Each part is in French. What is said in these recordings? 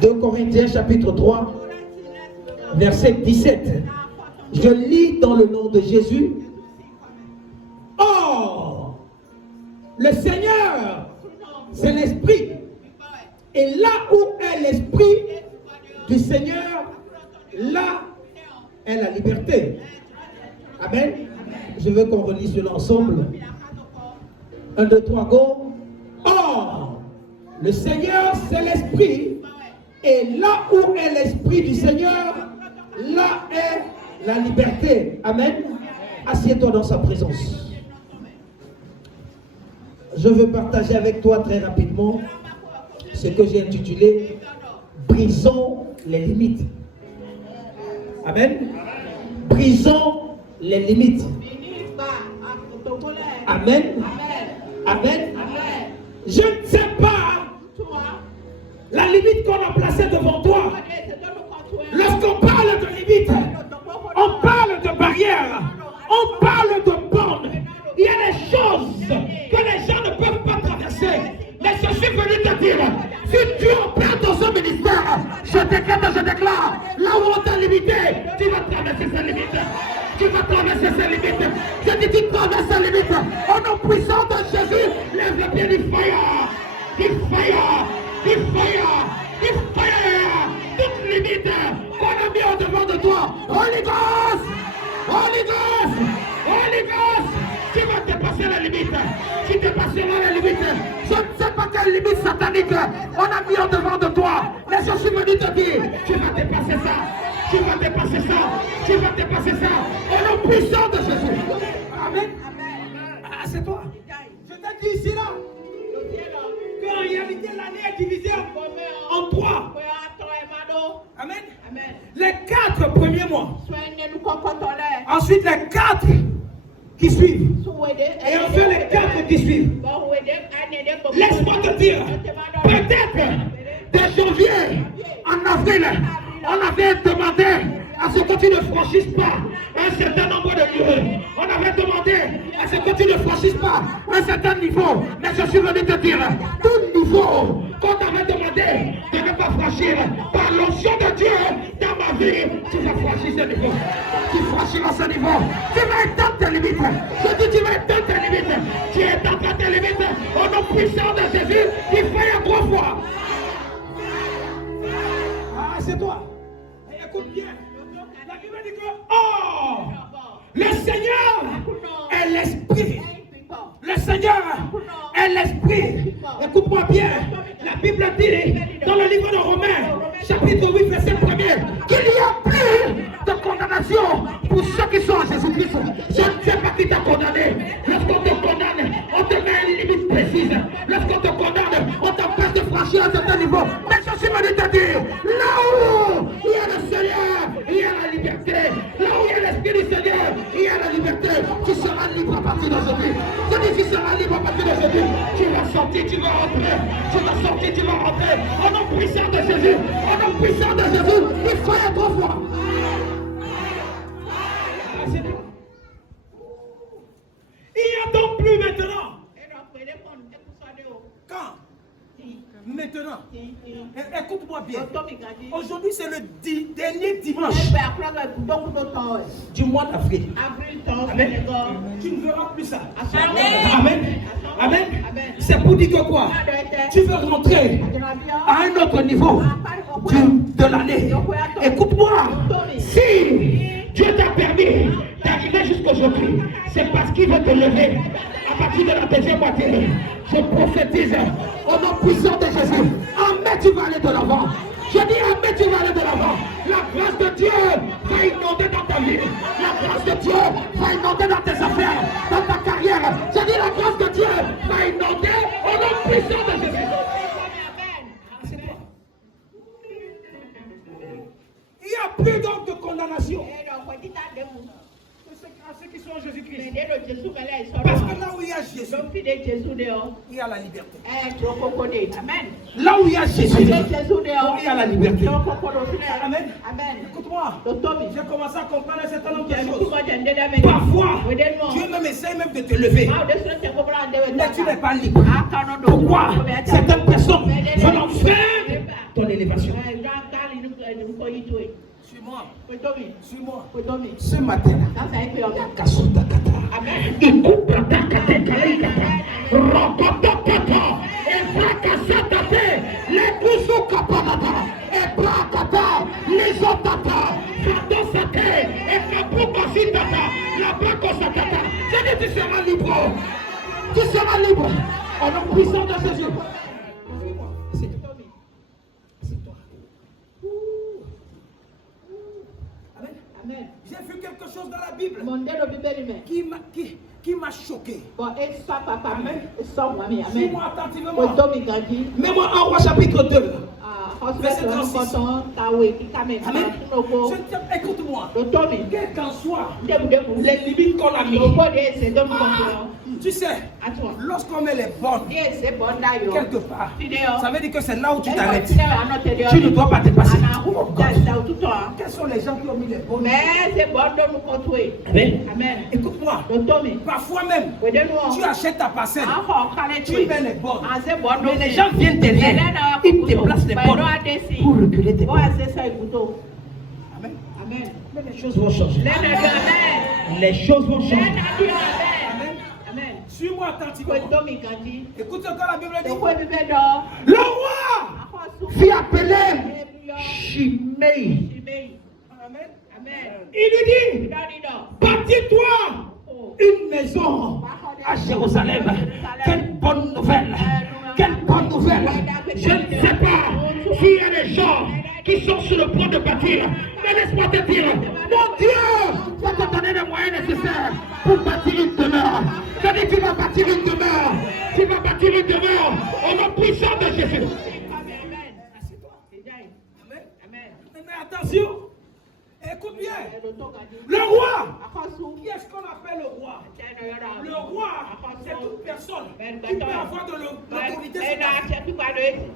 2 Corinthiens chapitre 3, verset 17. Je lis dans le nom de Jésus. Or, le Seigneur, c'est l'Esprit. Et là où est l'Esprit du Seigneur, là est la liberté. Amen. Je veux qu'on relise cela ensemble. 1, 2, 3, go. Or, le Seigneur, c'est l'Esprit. Et là où est l'Esprit du Seigneur, là est la liberté. Amen. Assieds-toi dans sa présence. Je veux partager avec toi très rapidement ce que j'ai intitulé « Brisons les limites ». Amen. Brisons les limites. Amen. Amen. Je ne sais pas la limite qu'on a placée devant toi. Lorsqu'on parle de limite, on parle de barrières, on parle de bornes. Il y a des choses que les gens ne peuvent pas traverser. Mais je suis venu te dire, si tu opères dans un ministère, je décrète et je déclare, là où on t'a limité, tu vas traverser ces limites. Tu vas traverser ces limites. Je dis, tu traverses ces limites. Au nom puissant de Jésus, lève le pied du fire. Du fire. Du fire. Du fire. Toute limite qu'on a mis au devant de toi. Holy Ghost. Holy Ghost. Holy Ghost. Tu vas dépasser la limite. Tu dépasseras la limite. Je ne sais pas quelle limite satanique on a mis au devant de toi. Mais je suis venu te dire, tu vas dépasser ça. Tu vas dépasser ça. Tu vas dépasser ça. Au nom puissant de Jésus. Amen. Ah, c'est toi. Je t'ai dit ici là. Qu'en réalité l'année est divisée en 3. Amen. Les 4 premiers mois. Ensuite les 4 qui suivent. Et enfin les 4 qui suivent. Laisse-moi te dire, peut-être dès janvier, en avril, on avait demandé à ce que tu ne franchisses pas un certain nombre de lieux. On avait demandé à ce que tu ne franchisses pas un certain niveau. Mais je suis venu te dire, tout niveau qu'on t'avait demandé de ne pas franchir, par l'onction de Dieu dans ma vie, tu vas franchir ce niveau. Tu franchiras ce niveau. Tu vas éteindre tes limites. Je dis, tu vas éteindre tes limites. Tu éteindras tes limites au nom puissant de Jésus. Il fait 3 fois. Ah, c'est toi. Et écoute bien. La Bible dit que, oh, le Seigneur est l'Esprit. Le Seigneur est l'Esprit. Écoute-moi bien. La Bible dit dans le livre de Romains, chapitre 8, verset 1er, qu'il n'y a plus de condamnation pour ceux qui sont en Jésus-Christ. Je ne sais pas qui t'a condamné. Lorsqu'on te condamne, on te met une limite précise. Lorsqu'on te condamne, on t'empêche de franchir un certain niveau. Mais je suis venu te dire, là où il y a le Seigneur, il y a la liberté. Là où il y a l'Esprit du Seigneur, il y a la liberté. Tu seras libre à partir d'aujourd'hui. Je dis, tu seras libre à partir d'aujourd'hui. Tu vas sortir, tu vas rentrer. Tu vas sortir, tu vas rentrer. Au nom puissant de Jésus. Au nom puissant de Jésus. Il faut y 3 fois. Il n'y a donc plus maintenant. Quand? Maintenant. Écoute-moi bien. Aujourd'hui, c'est le dernier dimanche du mois d'avril. Amen. Tu ne verras plus ça. Amen. Amen. C'est pour dire que quoi? Tu veux rentrer à un autre niveau de l'année. Écoute-moi. Si Dieu t'a permis d'arriver jusqu'aujourd'hui, c'est parce qu'il veut te lever à partir de la deuxième moitié. Je prophétise au nom puissant de Jésus. Amen, tu vas aller de l'avant. Je dis amen, tu vas aller de l'avant. La grâce de Dieu va inonder dans ta vie. La grâce de Dieu va inonder dans tes affaires, dans ta carrière. Je dis la grâce de Dieu va inonder au nom puissant de Jésus. Il n'y a plus donc de condamnation. Ceux qui sont en Jésus-Christ. Parce que là où il y a Jésus, il y a la liberté. Là où il y a Jésus, il y a la liberté. Amen. Écoute-moi, j'ai commencé à comprendre un certain nombre de choses. Parfois, Dieu même essaie même de te lever. Mais tu n'es pas libre. Pourquoi? Certaines personnes veulent en faire ton élévation. Suis-moi. Suis-moi. Ce matin, il coupe ta et fracassata, les coussous capanata, et bracata, les otata, fadosate, et capocositata, la bracosatata. C'est que tu seras libre. Tu seras libre. Au nom puissant de Jésus. Amen. J'ai vu quelque chose dans la Bible qui m'a choqué. Amen. Suis-moi attentivement. Mets-moi en Roi chapitre 2. Verset 36. Amen. Écoute-moi. Quel qu'en soit Les limites qu'on a mis. Tu sais, lorsqu'on met les bornes quelque part, ça veut dire que c'est là où tu t'arrêtes. Tu ne dois pas te passer. Quels sont les gens qui ont mis les bornes? Amen. Écoute-moi. Parfois même, tu achètes ta parcelle, tu mets les bornes. Mais les gens viennent derrière, ils te placent les bornes pour reculer tes bornes. Amen. Mais les choses vont changer. Les choses vont changer. Suis-moi attentivement. Écoute ce que la Bible dit. Le roi fit appeler Shimei. Il lui dit, bâtis-toi une maison à Jérusalem. Quelle bonne nouvelle. Quelle bonne nouvelle. Je ne sais pas s'il y a des gens qui sont sur le point de bâtir. Mais laisse-moi te dire, mon Dieu va te donner les moyens nécessaires pour bâtir une demeure. Je dis, tu vas bâtir une demeure. Tu vas bâtir une demeure au nom puissant de Jésus. Mais attention, écoute bien. Le roi, Qui est-ce qu'on appelle le roi? Le roi, c'est toute personne qui peut avoir de l'autorité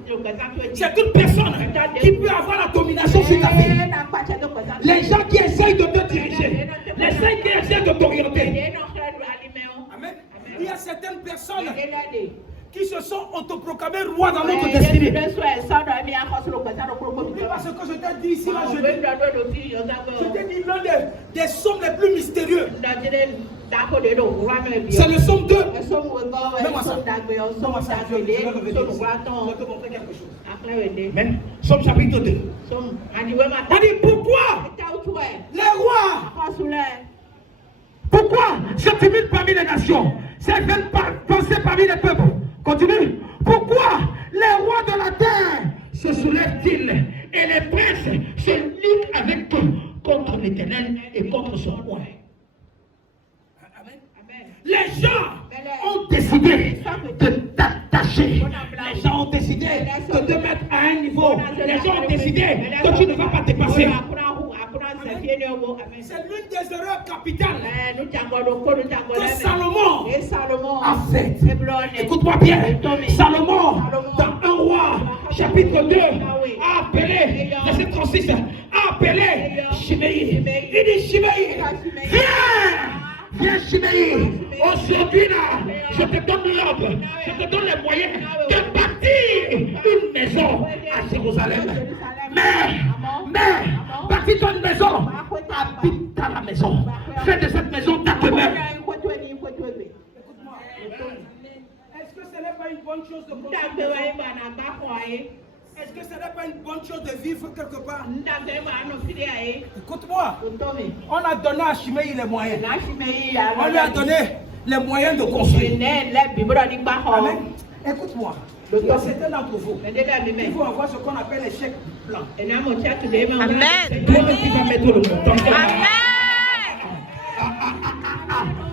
sur ta vie. C'est toute personne qui peut avoir la domination sur ta vie. Les gens qui essayent de te diriger, les gens qui essayent de t'orienter. Amen. Il y a certaines personnes qui se sont autoproclamés rois dans notre destinée. Parce que je t'ai dit ici, là, je t'ai dit l'un des sommes les plus mystérieux. C'est le somme 2. Mets-moi ça. Je vais te montrer quelque chose. Amen. Somme chapitre 2. On dit pourquoi les rois, pourquoi se timide parmi les nations, certaines pensées parmi les peuples. Continue. Pourquoi les rois de la terre se soulèvent-ils et les princes se liguent avec eux contre l'Éternel et contre son roi? Les gens ont décidé de t'attacher. Les gens ont décidé de te mettre à un niveau. Les gens ont décidé que tu ne vas pas te passer. C'est l'une des erreurs capitales que Salomon a fait. Écoute-moi bien. Salomon, dans 1 roi, chapitre 2, a appelé, verset 36, a appelé Shimei. Il dit Shimei, viens Shimei. Aujourd'hui là, je te donne l'ordre, je te donne les moyens de bâtir une maison à Jérusalem. Mais, bâtis-toi une maison, habite dans la maison. Fais de cette maison ta demeure. Est-ce que ce n'est pas une bonne chose de Est-ce que ce n'est pas une bonne chose de vivre quelque part? Écoute-moi, on a donné à Shimei les moyens. On lui a donné les moyens de construire. Amen. Écoute-moi, il y a certains d'entre vous qui vont avoir ce qu'on appelle les chèques blancs. Amen.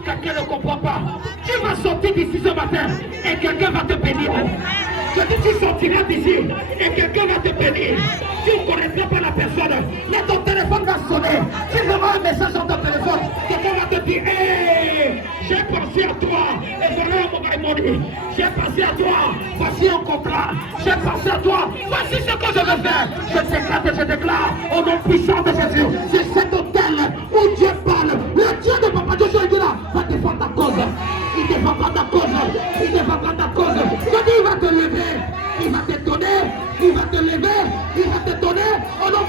Quelqu'un ne comprend pas. Tu vas sortir d'ici ce matin et quelqu'un va te bénir. Je dis, tu sortiras d'ici et quelqu'un va te bénir. Tu ne connaîtras pas la personne, mais ton téléphone va sonner. Tu verras un message sur ton téléphone. Quelqu'un va te dire, hey, j'ai pensé à toi et voilà un money. J'ai pensé à toi, voici un contrat. J'ai pensé à toi, voici ce que je veux faire. Je déclare au nom puissant de Jésus, c'est cet hôtel où Dieu parle. Le Dieu de Papa Joshua est là, va défendre ta cause. Il défendra ta cause. Il défendra ta cause. Je dis, il va te lever. Il va te donner. Il va te lever.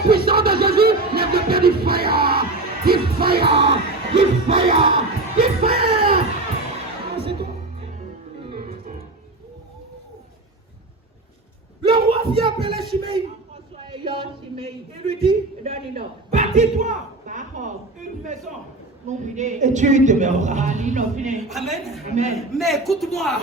puissance de Jésus, lève-le du fire. Du fire. Du fire. Du fire. C'est toi. Le roi vient appeler Shimei. Il lui dit, bâtis-toi une maison. Et tu y demeureras. Amen. Amen. Mais écoute-moi,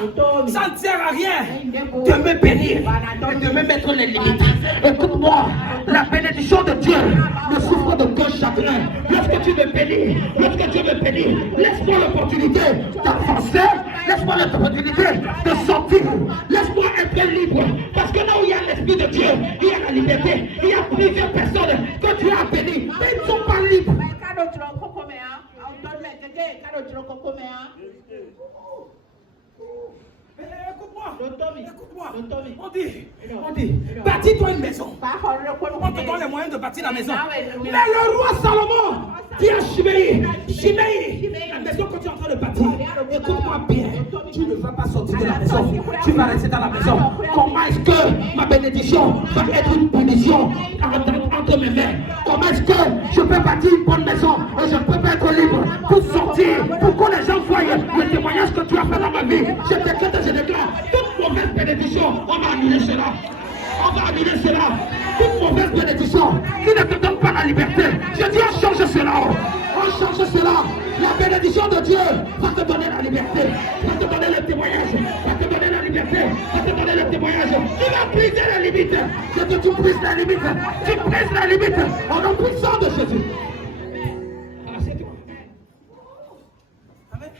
ça ne sert à rien de me bénir et de me mettre les limites. Écoute-moi, la bénédiction de Dieu ne souffre de aucun chagrin. Lorsque tu me bénis, lorsque Dieu me bénit, laisse-moi l'opportunité d'avancer, laisse-moi l'opportunité de sortir, laisse-moi être libre. Parce que là où il y a l'Esprit de Dieu, il y a la liberté. Il y a plusieurs personnes que Dieu a bénies, mais ils ne sont pas libres. Écoute-moi, on dit, bâtis-toi une maison. On te donne les moyens de bâtir la maison. Mais le roi Salomon dit à Shimei, la maison que tu es en train de bâtir, écoute-moi bien, tu ne vas pas sortir de la maison, tu vas rester dans la maison. Comment est-ce que ma bénédiction va être une punition entre mes mains? Comment est-ce que je peux bâtir une bonne maison et je peux pas être libre pour sortir, pour que les gens voient le témoignage que tu as fait dans ma vie? Je décrète et je déclare, toute mauvaise bénédiction, on va annuler cela. On va annuler cela. Toute mauvaise bénédiction qui ne te donne pas la liberté. Je dis, on change cela. On change cela. La bénédiction de Dieu va te donner la liberté, va te donner le témoignage, va te donner la liberté, va te donner le témoignage. Tu vas briser la limite. Je dis, tu brises la limite. Tu brises la limite. Au nom puissant de Jésus. C'est toi. Amen.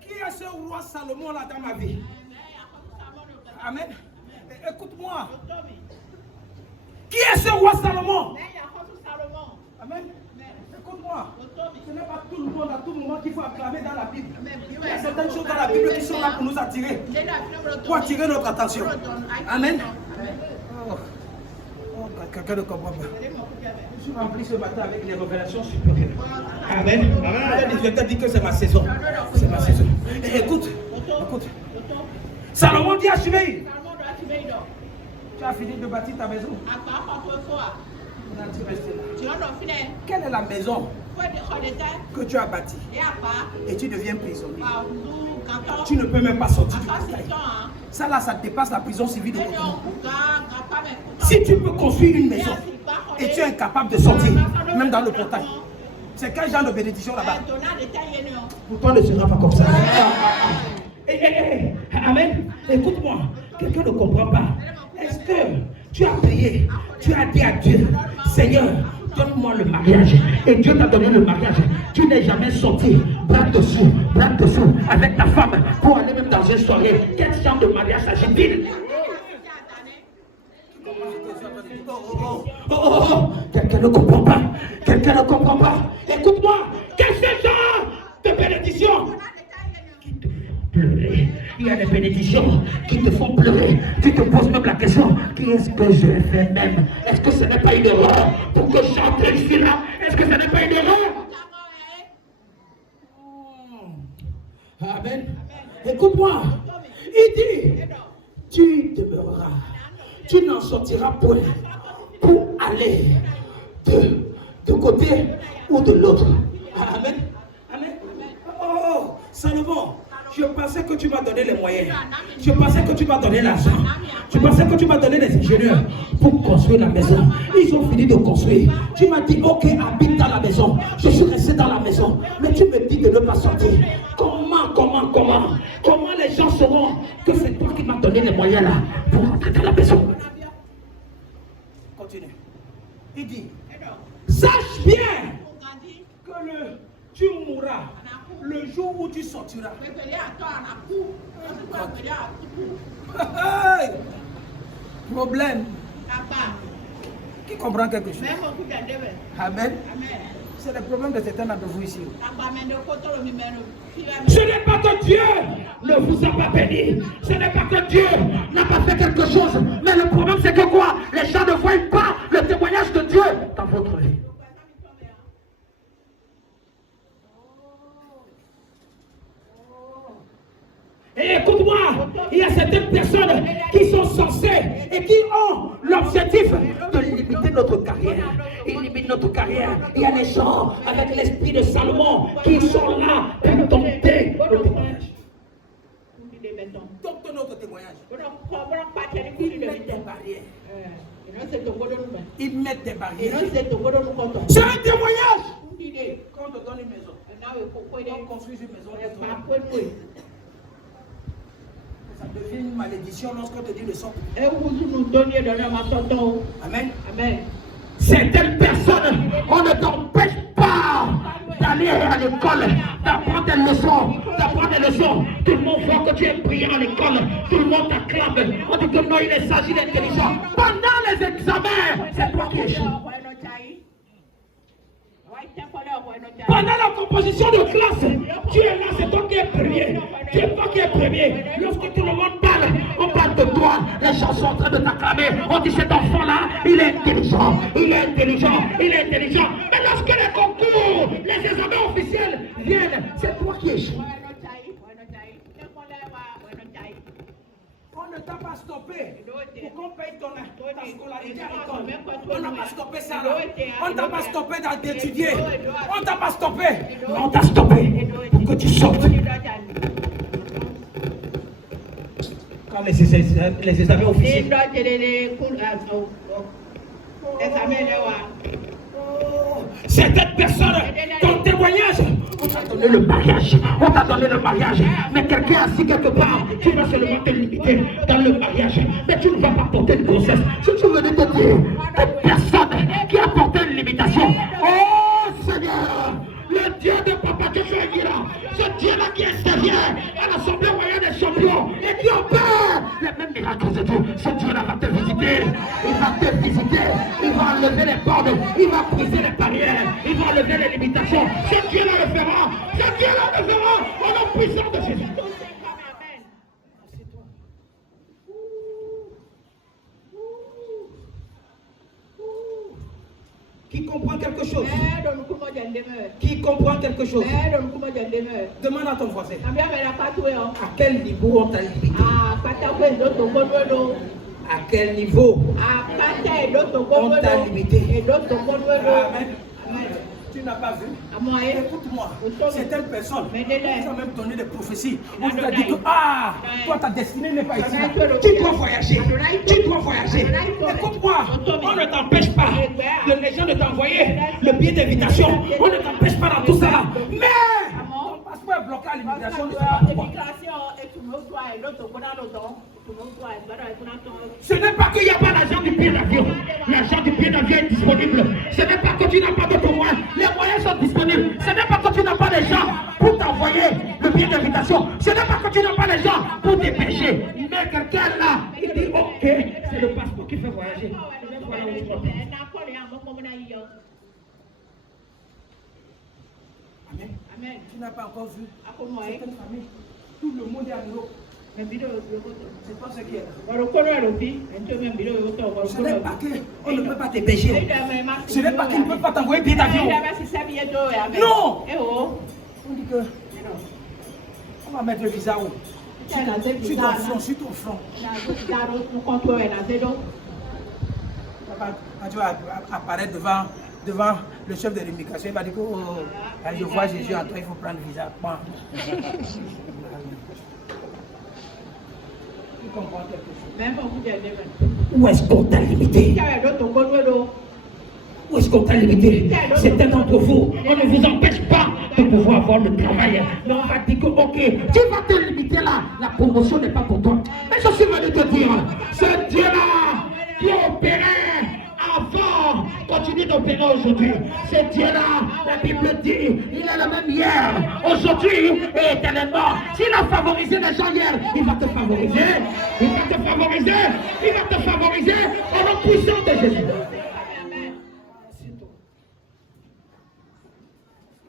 Qui est ce roi Salomon là dans ma vie? Amen. Écoute-moi. Qui est ce roi Salomon? Amen. Écoute-moi. Ce n'est pas tout le monde à tout moment qu'il faut acclamer dans la Bible. Il y a certaines choses dans la Bible qui sont là pour nous attirer, pour attirer notre attention. Amen. Oh, quelqu'un ne comprend pas. Je suis rempli ce matin avec les révélations supérieures. Amen. Je te dis que c'est ma saison. C'est ma saison. Et écoute. Salomon dit à Shimei, tu as fini de bâtir ta maison. Quelle est la maison que tu as bâtie et tu deviens prisonnier? Tu ne peux même pas sortir du portail. Ça là, ça dépasse la prison civile de Cotonou. Si tu peux construire une maison et tu es incapable de sortir, même dans le portail, c'est quel genre de bénédiction là-bas? Pour toi, ne sera pas comme ça. Amen. Écoute-moi, quelqu'un ne comprend pas. Est-ce que tu as prié, tu as dit à Dieu, Seigneur, donne-moi le mariage. Et Dieu t'a donné le mariage. Tu n'es jamais sorti, bras dessous, avec ta femme pour aller même dans une soirée. Quel genre de mariage s'agit-il? Quelqu'un ne comprend pas. Quelqu'un ne comprend pas. Écoute-moi, quel genre de bénédiction qui te font pleurer? Il y a des bénédictions qui te font pleurer. Tu te poses même la question, qu'est-ce que je fais même? Est-ce que ce n'est pas une erreur pour que j'entre ici là? Est-ce que ce n'est pas une erreur? Amen. Écoute-moi. Il dit, tu demeureras. Tu n'en sortiras point pour aller de côté ou de l'autre. Amen. Amen. Oh, Salomon. Je pensais que tu m'as donné les moyens. Je pensais que tu m'as donné l'argent. Je pensais que tu m'as donné les ingénieurs pour construire la maison. Ils ont fini de construire. Tu m'as dit, ok, habite dans la maison. Je suis resté dans la maison. Mais tu me dis de ne pas sortir. Comment les gens sauront que c'est toi qui m'as donné les moyens là pour rentrer dans la maison? Continue. Il dit, sache bien que tu mourras le jour où tu sortiras. Problème. Qui comprend quelque chose? Amen. C'est le problème de certains d'entre vous ici. Ce n'est pas que Dieu ne vous a pas béni. Ce n'est pas que Dieu n'a pas fait quelque chose. Mais le problème c'est que quoi? Les gens ne voient pas le témoignage de Dieu dans votre vie. Et écoute-moi, il y a certaines personnes qui sont censées et qui ont l'objectif de limiter notre carrière. Ils limitent notre carrière. Il y a des gens avec l'esprit de Salomon qui sont là pour dompter notre témoignage. Dompte notre témoignage. Ils mettent des barrières. Ils mettent des barrières. C'est un témoignage. Quand on te donne une maison, on construit une maison. Ça devient une malédiction lorsqu'on te dit le sort. Amen. Amen. Certaines personnes, on ne t'empêche pas d'aller à l'école, d'apprendre des leçons, Tout le monde voit que tu es brillant à l'école. Tout le monde t'acclame. On dit que non, il est sage, il est intelligent. Pendant les examens, c'est toi qui échoues. Pendant la composition de classe, tu es là, c'est toi qui es premier. C'est toi qui es premier. Lorsque tout le monde parle, on parle de toi. Les gens sont en train de t'acclamer. On dit cet enfant-là, il est intelligent. Mais lorsque les concours, les examens officiels viennent, c'est toi qui échoues. On ne t'a pas stoppé pour qu'on paye ta scolarité à l'école. On n'a pas stoppé ça là. On ne t'a pas stoppé d'étudier. On ne t'a pas stoppé. On t'a stoppé pour que tu sortes. Quand les examens officiels. Certaines personnes, ton témoignage, on t'a donné le mariage, mais quelqu'un assis quelque part, tu vas seulement te limiter dans le mariage, mais tu ne vas pas porter une grossesse. Si tu venais te dire, toute personne qui a porté une limitation, oh Seigneur, le Dieu de Papa que je dis là, ce Dieu-là qui intervient à l'Assemblée royale des champions et qui opère les mêmes miracles de Dieu, ce Dieu-là va te visiter, il va enlever les portes, il va briser les barrières, il va enlever les limitations. Ce Dieu-là le fera, au nom puissant de Jésus. Qui comprend quelque chose? Demande à ton voisin. À quel niveau on t'a limité? À quel niveau on t'a limité? Amen. Tu n'as pas vu? Écoute-moi, certaines personnes ont même donné des prophéties. On t'a dit que toi ta destinée n'est pas ici. Tu dois voyager. Écoute-moi, on ne t'empêche pas. Les gens de t'envoyer le billet d'invitation. On ne t'empêche pas dans tout ça. Mais ton passeport est bloqué à l'immigration. Ce n'est pas qu'il n'y a pas l'argent du billet d'avion. L'argent du billet d'avion est disponible. Ce n'est pas que tu n'as pas d'autres moyens. Les moyens sont disponibles. Ce n'est pas que tu n'as pas les gens pour t'envoyer le billet d'invitation. Ce n'est pas que tu n'as pas les gens pour t'épêcher. Mais quelqu'un là, il dit ok, c'est le passeport qui fait voyager. Voilà où tu vas. Amen. Amen. Tu n'as pas encore vu certaines familles. Tout le monde est à l'eau. C'est pas ce qui est là. Ce n'est pas qu'on ne peut pas t'héberger. Ce n'est pas qu'il ne peut pas t'envoyer billet d'avion. Non. On dit que on va mettre le visa où? Sur ton front. Quand tu vas apparaître devant le chef de l'immigration, il va dire que je vois Jésus en toi, il faut prendre le visa. Bon. Tu comprends quelque chose? Où est-ce qu'on t'a limité? Où est-ce qu'on t'a limité? Certains d'entre vous, on ne vous empêche pas de pouvoir avoir le travail. Mais on va dire que ok, tu vas te limiter là. La promotion n'est pas pour toi. Mais je suis venu te dire, ce Dieu-là qui opérait avant continue d'opérer aujourd'hui. Ce Dieu-là, la Bible dit, il est le même hier, aujourd'hui et éternellement. S'il a favorisé les gens hier, il va te favoriser. Il va te favoriser au nom puissant de Jésus.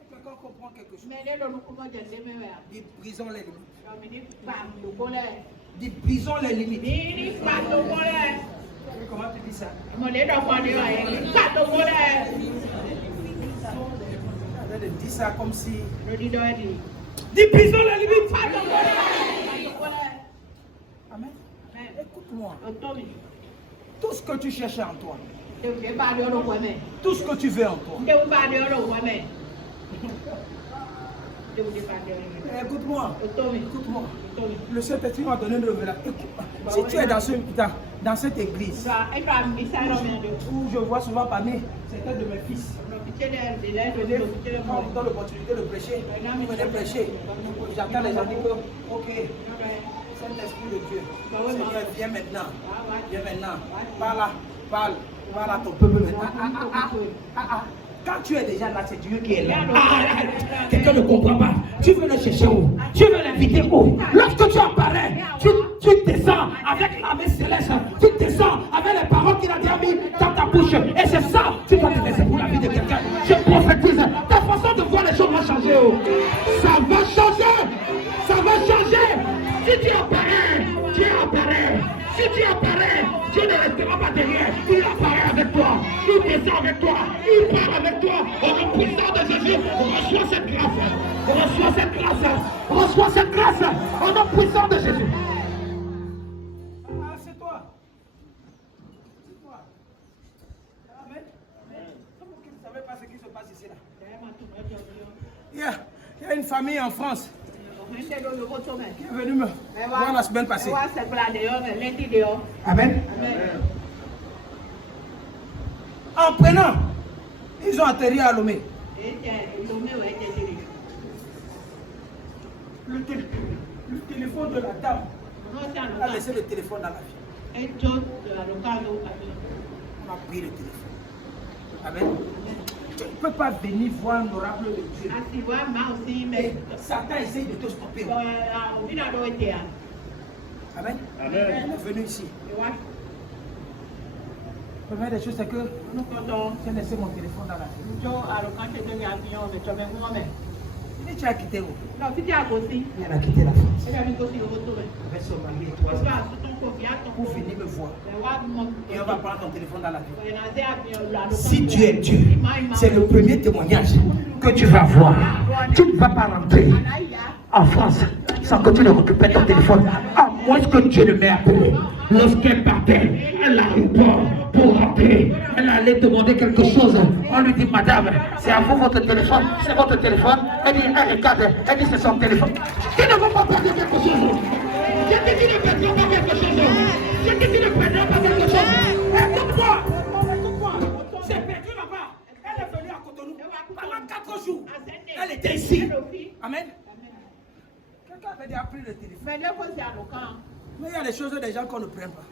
Quelqu'un comprend quelque chose? Brisons les limites. Brisons les limites. Comment tu dis ça? Dis ça comme si. Dis brisons les limites. Écoute-moi. Tout ce que tu cherches en toi. Tout ce que tu veux en toi. Écoute-moi. Écoute-moi. Le Saint-Esprit m'a donné une révélation. Si tu es dans cette église où je vois souvent parmi certains de mes fils, quand on donne l'opportunité de prêcher, vous venez prêcher. J'entends les gens dire que, ok, Saint-Esprit de Dieu, Seigneur, viens maintenant. Viens maintenant. Parle à ton peuple maintenant. Quand tu es déjà là, c'est Dieu qui est là. Quelqu'un ne comprend pas. Tu veux le chercher où? Tu veux l'inviter où? Lorsque tu apparais, tu descends avec la main céleste. Tu descends avec les paroles qu'il a déjà mis dans ta bouche. Et c'est ça, tu dois te laisser pour la vie de quelqu'un. Je prophétise. Ta façon de voir les choses va changer. Ça va changer. Ça va changer. Si tu apparais, tu apparais. Si tu apparais, Dieu ne restera pas derrière. Il apparaît avec toi. Il descend avec toi. Il parle avec toi. Au nom puissant de Jésus, reçois cette grâce. Reçois cette grâce. Reçois cette grâce. Au nom puissant de Jésus. C'est toi. C'est toi. Amen. Comment vous ne savez pas ce qui se passe ici là? Il y a une famille en France qui est venue me voir la semaine passée. Amen. En prenant, ils ont atterri à Lomé. Le téléphone de la dame a laissé le téléphone dans l'avion. On a pris le téléphone. Amen. Tu ne peux pas venir voir l'honorable de Dieu. Et Satan essaye de te stopper. Amen. On est venu ici. La première des choses, c'est que j'ai laissé mon téléphone dans l'avion. Et tu as quitté où? Elle a quitté la France. Avec son mari et toi. Pour venir me voir. Et on va prendre ton téléphone dans l'avion. Si tu es Dieu, c'est le premier témoignage que tu vas voir. Tu ne vas pas rentrer en France sans que tu ne récupères ton téléphone, à moins que Dieu ne m'ait appelé. Lorsqu'elle partait, elle n'arrive pas pour rentrer. Elle allait demander quelque chose. On lui dit, madame, c'est à vous votre téléphone, c'est votre téléphone. Elle dit, elle regarde, elle dit, c'est son téléphone. Tu ne vas pas perdre quelque chose. Je te dis, tu ne perdras pas quelque chose. Je te dis, tu ne perdras pas quelque chose. Écoute-moi. C'est perdu là-bas. Elle est venue à Cotonou. Pendant 4 jours, Elle était ici. Amen. Quelqu'un avait déjà pris le téléphone. Mais il y a des choses des gens qu'on ne prend pas.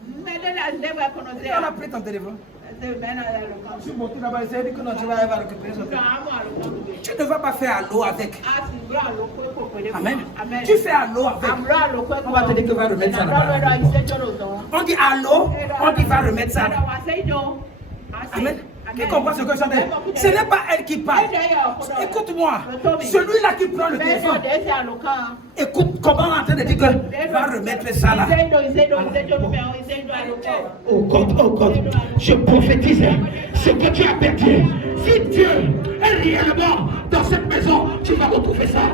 On a pris ton téléphone. Je suis monté là-bas, j'ai dit que non, tu vas récupérer son téléphone. Tu ne vas pas faire allô avec. Amen. Tu fais allô avec. On va te dire que va remettre ça là-bas. On dit allô, on dit va remettre ça là. Amen. Qui comprend ce que ça dit? Ce n'est pas elle qui parle. Écoute-moi. Celui-là qui prend le téléphone. Écoute comment on est en train de dire que va remettre ça là. Oh God, je prophétise ce que tu as perdu. Si Dieu est réellement dans cette maison, tu vas retrouver ça.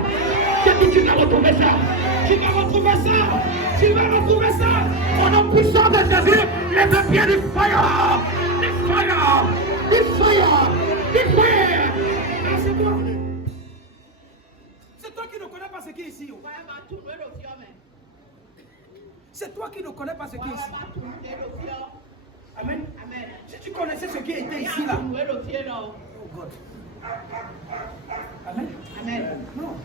Je dis, tu vas retrouver ça. Tu vas retrouver ça. Tu vas retrouver ça. Au nom puissant de Jésus, les deux pieds du fire. Du fire. Du fire. Du fire. C'est toi. C'est toi qui ne connais pas ce qui est ici. C'est toi qui ne connais pas ce qui est ici. Amen. Si tu connaissais ce qui était ici là. Oh God. Amen. Non.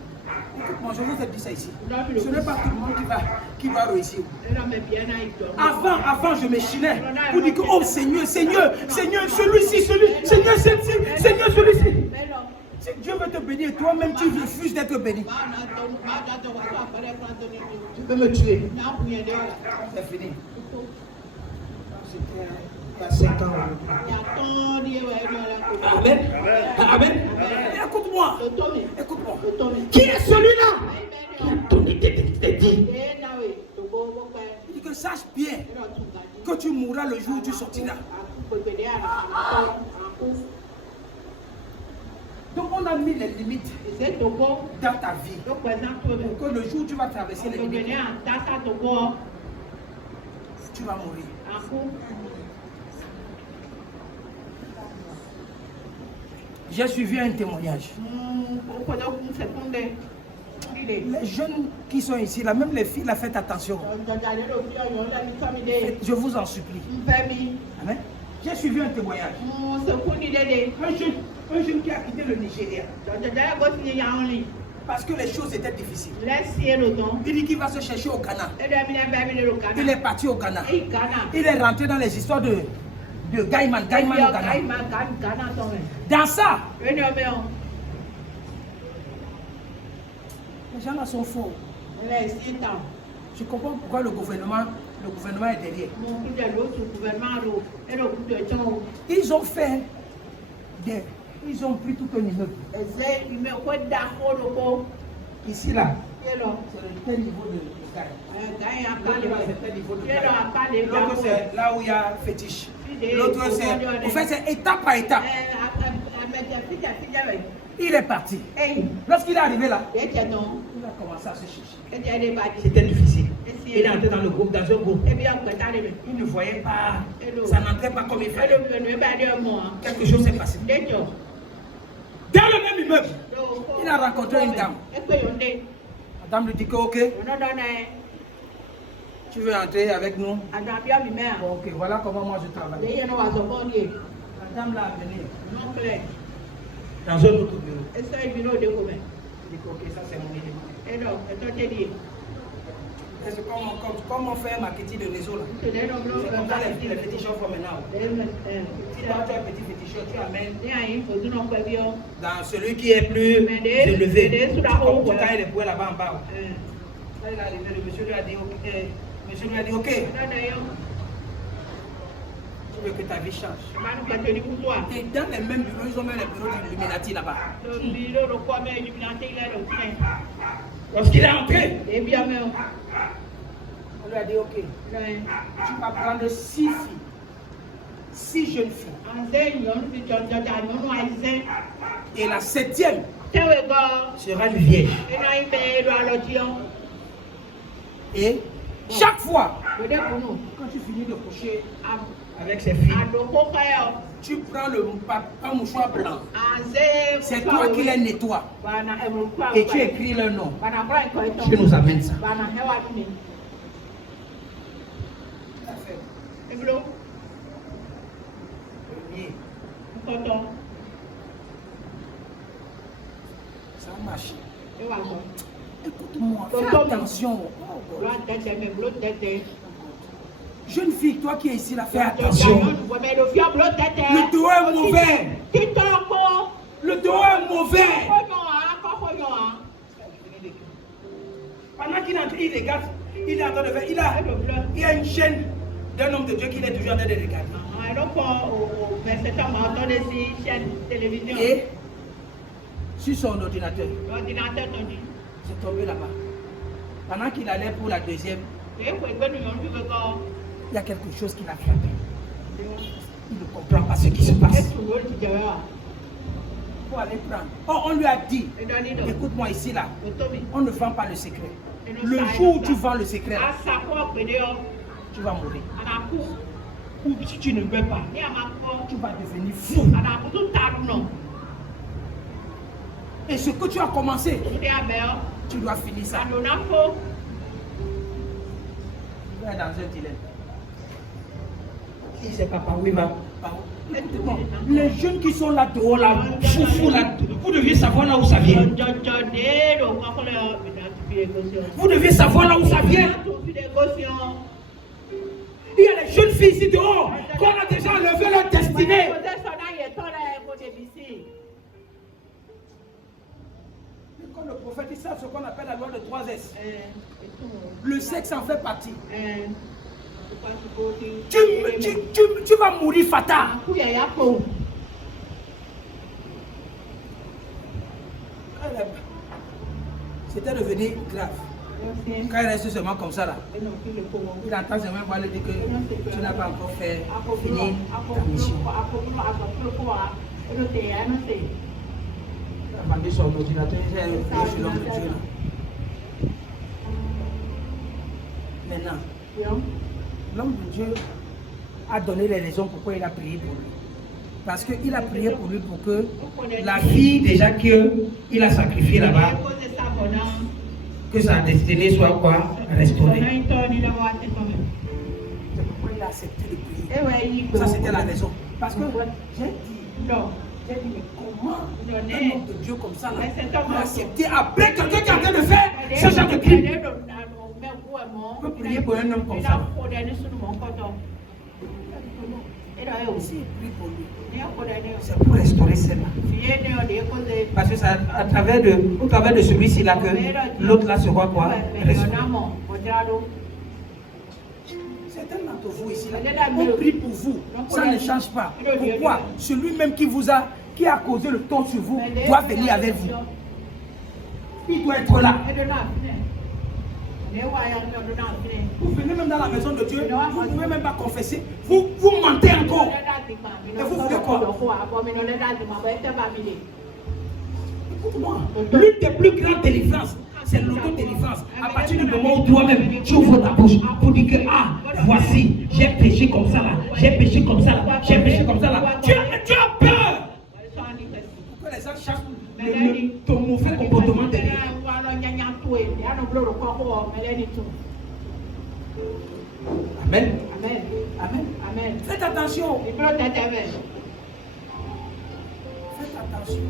Écoute-moi, je vous ai dit ça ici. Ce n'est pas tout le monde qui va réussir. Avant, je me chinais pour dire que, oh Seigneur, Seigneur, celui-ci, Seigneur, celui-ci. Si Dieu veut te bénir, toi-même tu refuses d'être béni. Tu peux me tuer. C'est fini. C'était il y a 5 ans. Amen. Amen. Écoute-moi. Qui est celui-là qui a donné des dits? Il dit que sache bien que tu mourras le jour où tu sortiras. Donc on a mis les limites dans ta vie. Pour que le jour où tu vas traverser les limites, tu Tu vas mourir. J'ai suivi un témoignage. Les jeunes qui sont ici, là, même les filles, là, faites attention. Je vous en supplie. Amen. J'ai suivi un témoignage. Un jeune qui a quitté le Nigeria. Parce que les choses étaient difficiles. Il dit qu'il va se chercher au Ghana. Il est parti au Ghana. Il est rentré dans les histoires de Gaiman au Ghana. Dans ça, les gens là sont faux. Je comprends pourquoi le gouvernement est derrière. Ils ont fait ils ont pris tout un immeuble. Ici là, c'est le tel niveau de Gaï. L'autre c'est là où il y a fétiche. L'autre c'est. En fait, c'est étape par étape. Il est parti. Lorsqu'il est arrivé là, il a commencé à se chercher. C'était difficile. Il est entré dans un groupe. Il ne voyait pas. Ça n'entrait pas comme il fallait. Quelque chose s'est passé. Dans le même immeuble, il a rencontré une dame. La dame lui dit que ok, tu veux entrer avec nous? Ok, voilà comment moi je travaille. La dame l'a amené dans un autre bureau. Il dit ok, ça c'est mon élément. C'est comme on fait un marketing de réseau là. C'est comme ça les féticheurs font maintenant. Si toi tu es un petit féticheur, tu amènes dans celui qui est plus élevé. Tu as les poils là-bas en bas. Là il est arrivé, le monsieur lui a dit ok. Tu veux que ta vie change. Et dans les mêmes bureaux, ils ont même les bureaux d'Illuminati là-bas. Lorsqu'il est entré, on lui a dit ok, tu vas prendre 6 filles, 6 jeunes filles. Et la 7e sera une vierge. Et chaque fois, quand tu finis de coucher avec ces filles, tu prends un mouchoir blanc. C'est toi qui les nettoies. Et tu écris leur nom. Tu nous amènes ça. Ça marche. Écoute-moi, fais attention. Jeune fille, toi qui es ici, là, fais attention. Le dos est mauvais. Le dos est mauvais. Pendant qu'il est en train, il regarde, il est en train de faire, il y a une chaîne d'un homme de Dieu qui est toujours en train de regarder. Et sur son ordinateur, c'est tombé là-bas. Pendant qu'il allait pour la deuxième, il y a quelque chose qui l'a frappé. Il ne comprend pas ce qui se passe. Il faut aller prendre. Oh, on lui a dit, écoute-moi ici là, on ne vend pas le secret. Le jour où tu vends le secret, là, tu vas mourir. Ou si tu ne veux pas, tu vas devenir fou. Et ce que tu as commencé, tu dois finir ça. Tu es dans un dilemme. Il ne sait pas par où il va. Les jeunes qui sont là dehors, là, fou, là, vous devez savoir là où ça vient. Vous devez savoir là où ça vient. Il y a les jeunes filles ici dehors qu'on a déjà enlevé leur destinée. Quand le prophète, il sait ce qu'on appelle la loi de 3S. Le sexe en fait partie. Tu vas mourir fatal. C'était devenu grave. Quand il reste seulement comme ça là, il entend seulement voir lui dire que tu n'as pas encore fait finir ta mission. Il a vendu son ordinateur, il a fait l'homme de Dieu là. Maintenant, l'homme de Dieu a donné les raisons pourquoi il a prié pour lui. Parce qu'il a prié pour lui pour que la fille déjà qu'il a sacrifiée là-bas, que sa destinée soit quoi? Restaurée. C'est pourquoi il a accepté de prier. Ça c'était la raison. Parce que j'ai dit, mais comment un homme de Dieu comme ça peut accepter après quelqu'un qui est en train de faire ce genre de crime? On peut prier pour un homme comme ça. Si il prie pour lui, c'est pour restaurer celle-là. Parce que c'est au travers de celui-ci là que l'autre là sera quoi? Restauré. Certains d'entre vous ici là, on prie pour vous, ça ne change pas. Pourquoi? Celui-même qui a causé le tort sur vous doit venir avec vous. Il doit être là. Vous venez même dans la maison de Dieu, vous ne pouvez même pas confesser, vous mentez encore. Et vous voulez quoi? Écoute-moi, l'une des plus grandes délivrances, c'est l'autodélivrance. À partir du moment où toi-même, tu ouvres ta bouche pour dire que, ah, voici, j'ai péché comme ça là, j'ai péché comme ça là, j'ai péché comme ça là. Tu as peur. Pourquoi les gens cherchent ton mauvais comportement derrière? Amen. Amen. Amen. Amen. Faites attention. Faites attention. Faites attention.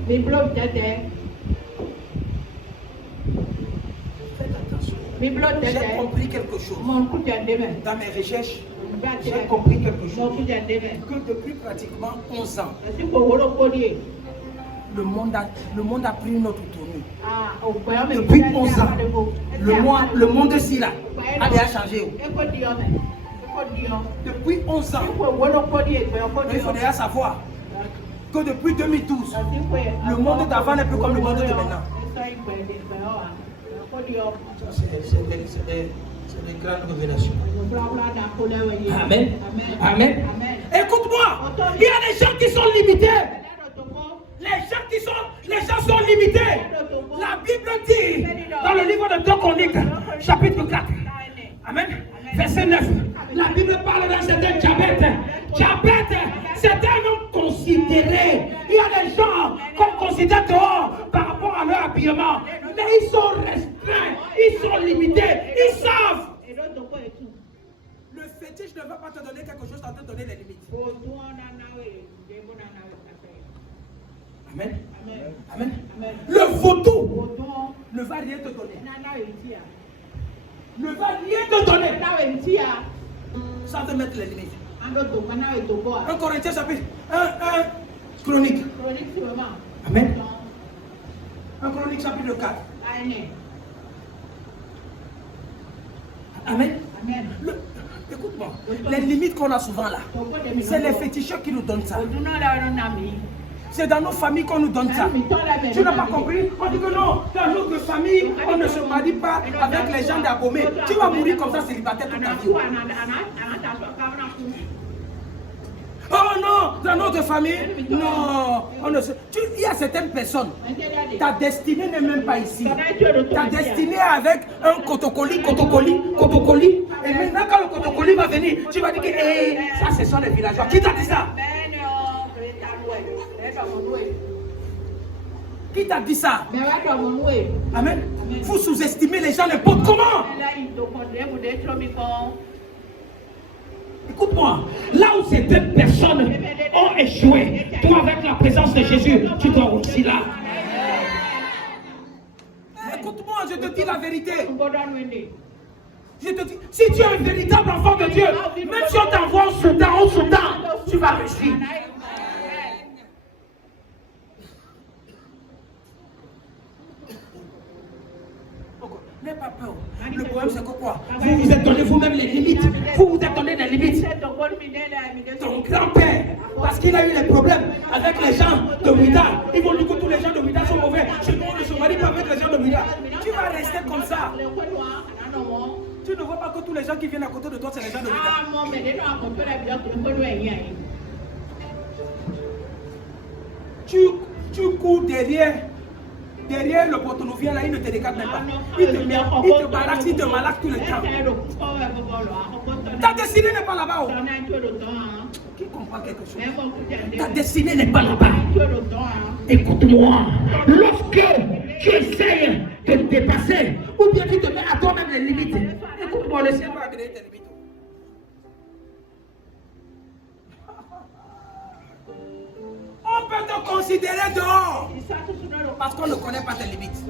J'ai compris quelque chose. Dans mes recherches, j'ai compris quelque chose. Que depuis pratiquement 11 ans, le monde a pris notre tournure. Depuis 11 ans, le monde ici là a déjà changé. Depuis 11 ans, il faut déjà savoir que depuis 2012, le monde d'avant n'est plus comme le monde de maintenant. C'est des grandes révélations. Amen. Amen. Écoute-moi, il y a des gens qui sont limités. Les gens sont limités. La Bible dit dans le livre de 2 Chroniques, chapitre 4, Amen, verset 9, la Bible parle d'un certain Diabète. Diabète, c'est un homme considéré. Il y a des gens qu'on considère dehors par rapport à leur habillement, mais ils sont restreints, ils sont limités, ils savent. Le fétiche ne va pas te donner quelque chose, ça te donner les limites. Amen. Amen. Amen. Le vautour ne va rien te donner. Ne va rien te donner. Sans te mettre les limites. 1 Corinthiens chapitre 1 Chronique. Amen. 1 Chronique chapitre 4. Amen. Écoute-moi, les limites qu'on a souvent là, c'est les féticheurs qui nous donnent ça. C'est dans nos familles qu'on nous donne ça. Tu n'as pas compris? On dit que non, dans notre famille, on ne se marie pas avec les gens d'Abomé. Tu vas mourir comme ça célibataire toute ta vie. Oh non, dans notre famille, non, on ne se... Il y a certaines personnes, ta destinée n'est même pas ici. Ta destinée est avec un cotocoli. Et maintenant quand le cotocoli va venir, tu vas dire que ça ce sont les villageois. Qui t'a dit ça? Qui t'a dit ça? Amen. Vous sous-estimez les gens n'importe comment. Écoute-moi, là où certaines personnes ont échoué, toi avec la présence de Jésus, tu dois aussi là. Écoute-moi, je te dis la vérité. Je te dis, si tu es un véritable enfant de Dieu, même si on t'envoie au Soudan, tu vas réussir. N'aie pas peur. Le problème c'est que quoi? Vous vous êtes donné vous-même les limites. Vous vous êtes donné des limites. Ton grand-père, parce qu'il a eu des problèmes avec les gens de Ouida, ils vont dire que tous les gens de Ouida sont mauvais. Chez nous, on ne se marie pas avec les gens de Ouida. Tu vas rester comme ça. Tu ne vois pas que tous les gens qui viennent à côté de toi, c'est les gens de Ouida. Tu cours derrière derrière le porte-nouvelle là, il ne te regarde même pas. Il te balaxe, il te malaxe tout le temps. Ta destinée n'est pas là-bas. Qui comprend quelque chose? Ta destinée n'est pas là-bas. Écoute-moi, lorsque tu essayes de te dépasser, ou bien tu te mets à toi-même les limites, écoute-moi, le ciel va agréer tes limites. On peut te considérer dehors parce qu'on ne connaît pas tes limites.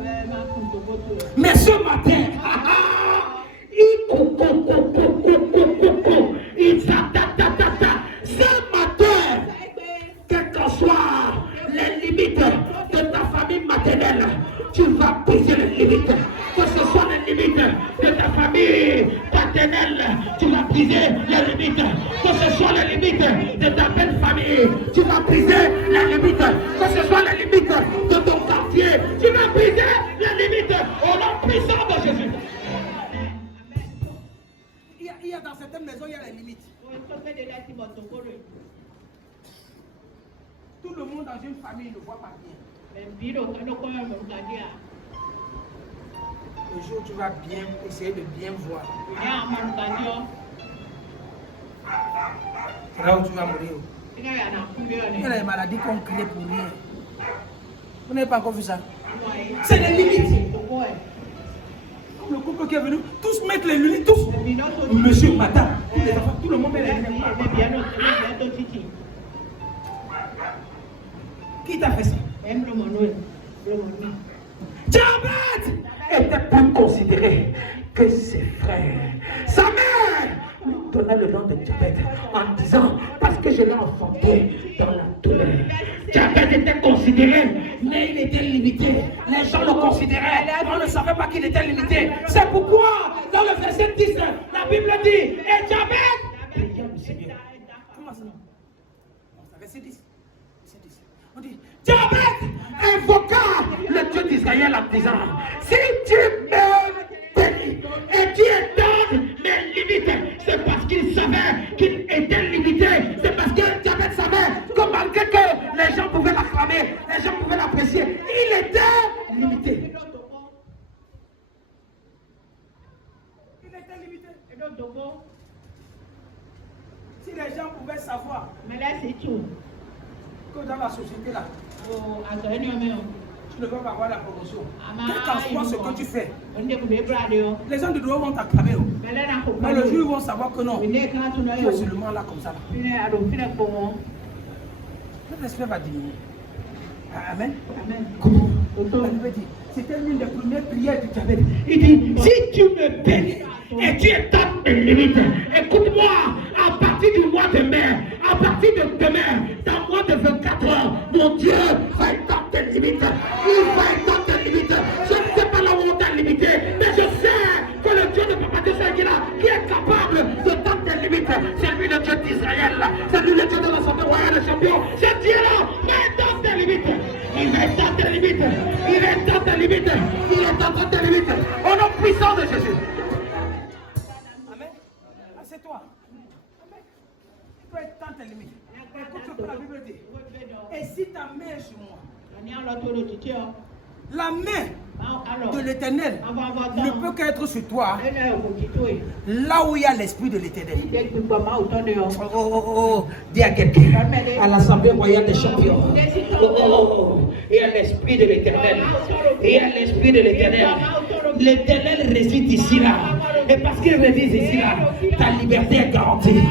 Mais ce matin, ce matin, quelles que soient les limites de ta famille maternelle, tu vas briser les limites. Que ce soit les limites de ta famille paternelle, tu vas briser les limites. Que ce soit les limites de ta belle famille, tu vas briser les limites. Que ce soit les limites de ton quartier, tu vas briser les limites au nom puissant de Jésus. Il y a dans certaines maisons, il y a les limites. Tout le monde dans une famille ne voit pas bien. Le jour où tu vas bien essayer de bien voir, c'est là où tu vas mourir. Il y a des maladies qu'on crée pour rien. Vous n'avez pas encore vu ça? C'est les limites. Comme le couple qui est venu, tous mettent les lunettes, tous. Monsieur, madame, tous les enfants, tout le monde met les lunettes. Qui t'a fait ça? Jabez était plus considéré que ses frères. Sa mère lui donna le nom de Jabez en disant, parce que je l'ai enfanté dans la douleur. Jabez était considéré, mais il était limité. Les gens le considéraient, on ne savait pas qu'il était limité. C'est pourquoi, dans le verset 10, la Bible dit, et Jabez pria le Seigneur. Comment ça? Verset 10. On dit, Jabez invoqua le Dieu d'Israël en disant, si tu me bénis et tu étends mes limites, c'est parce qu'il savait qu'il était limité. C'est parce que Jabez savait que malgré que les gens pouvaient l'acclamer, les gens pouvaient l'apprécier, il était limité. il était limité. Si les gens pouvaient savoir que dans la société là, tu ne vas pas avoir la promotion. Quel qu'en soit ce que tu fais, les gens de dehors vont t'acclamer. Mais le jour ils vont savoir que non, tu es seulement là comme ça. Le respect va diminuer. Amen. C'était l'une des premières prières de Jabez. Il dit, si tu me bénis et tu étends mes limites, écoute-moi, à partir du mois de mai, à partir de demain, dans le mois de 24 heures, mon Dieu va étendre tes limites. Il va étendre tes limites. Je ne sais pas là où on t'a limité, mais je sais que le Dieu de Papa de Saint-Guila, qui est capable de tendre tes limites, c'est lui le Dieu d'Israël, c'est lui le Dieu de l'Assemblée royale des champions. Ce Dieu-là va étendre tes limites. Il va étendre tes limites. Il va étendre tes limites. Il étendre tes limites. Au nom puissant de Jésus. Amen. Assieds-toi. Amen. Tu peux étendre tes limites. Écoute ce que la Bible dit. Et si ta main est sur moi, la main de l'Éternel ne peut qu'être sur toi là où il y a l'Esprit de l'Éternel. Dis à quelqu'un, à l'Assemblée royale des champions, il y a l'Esprit de l'Éternel. Il y a l'Esprit de l'Éternel. L'Éternel réside ici là. Et parce qu'il réside ici là, ta liberté est garantie.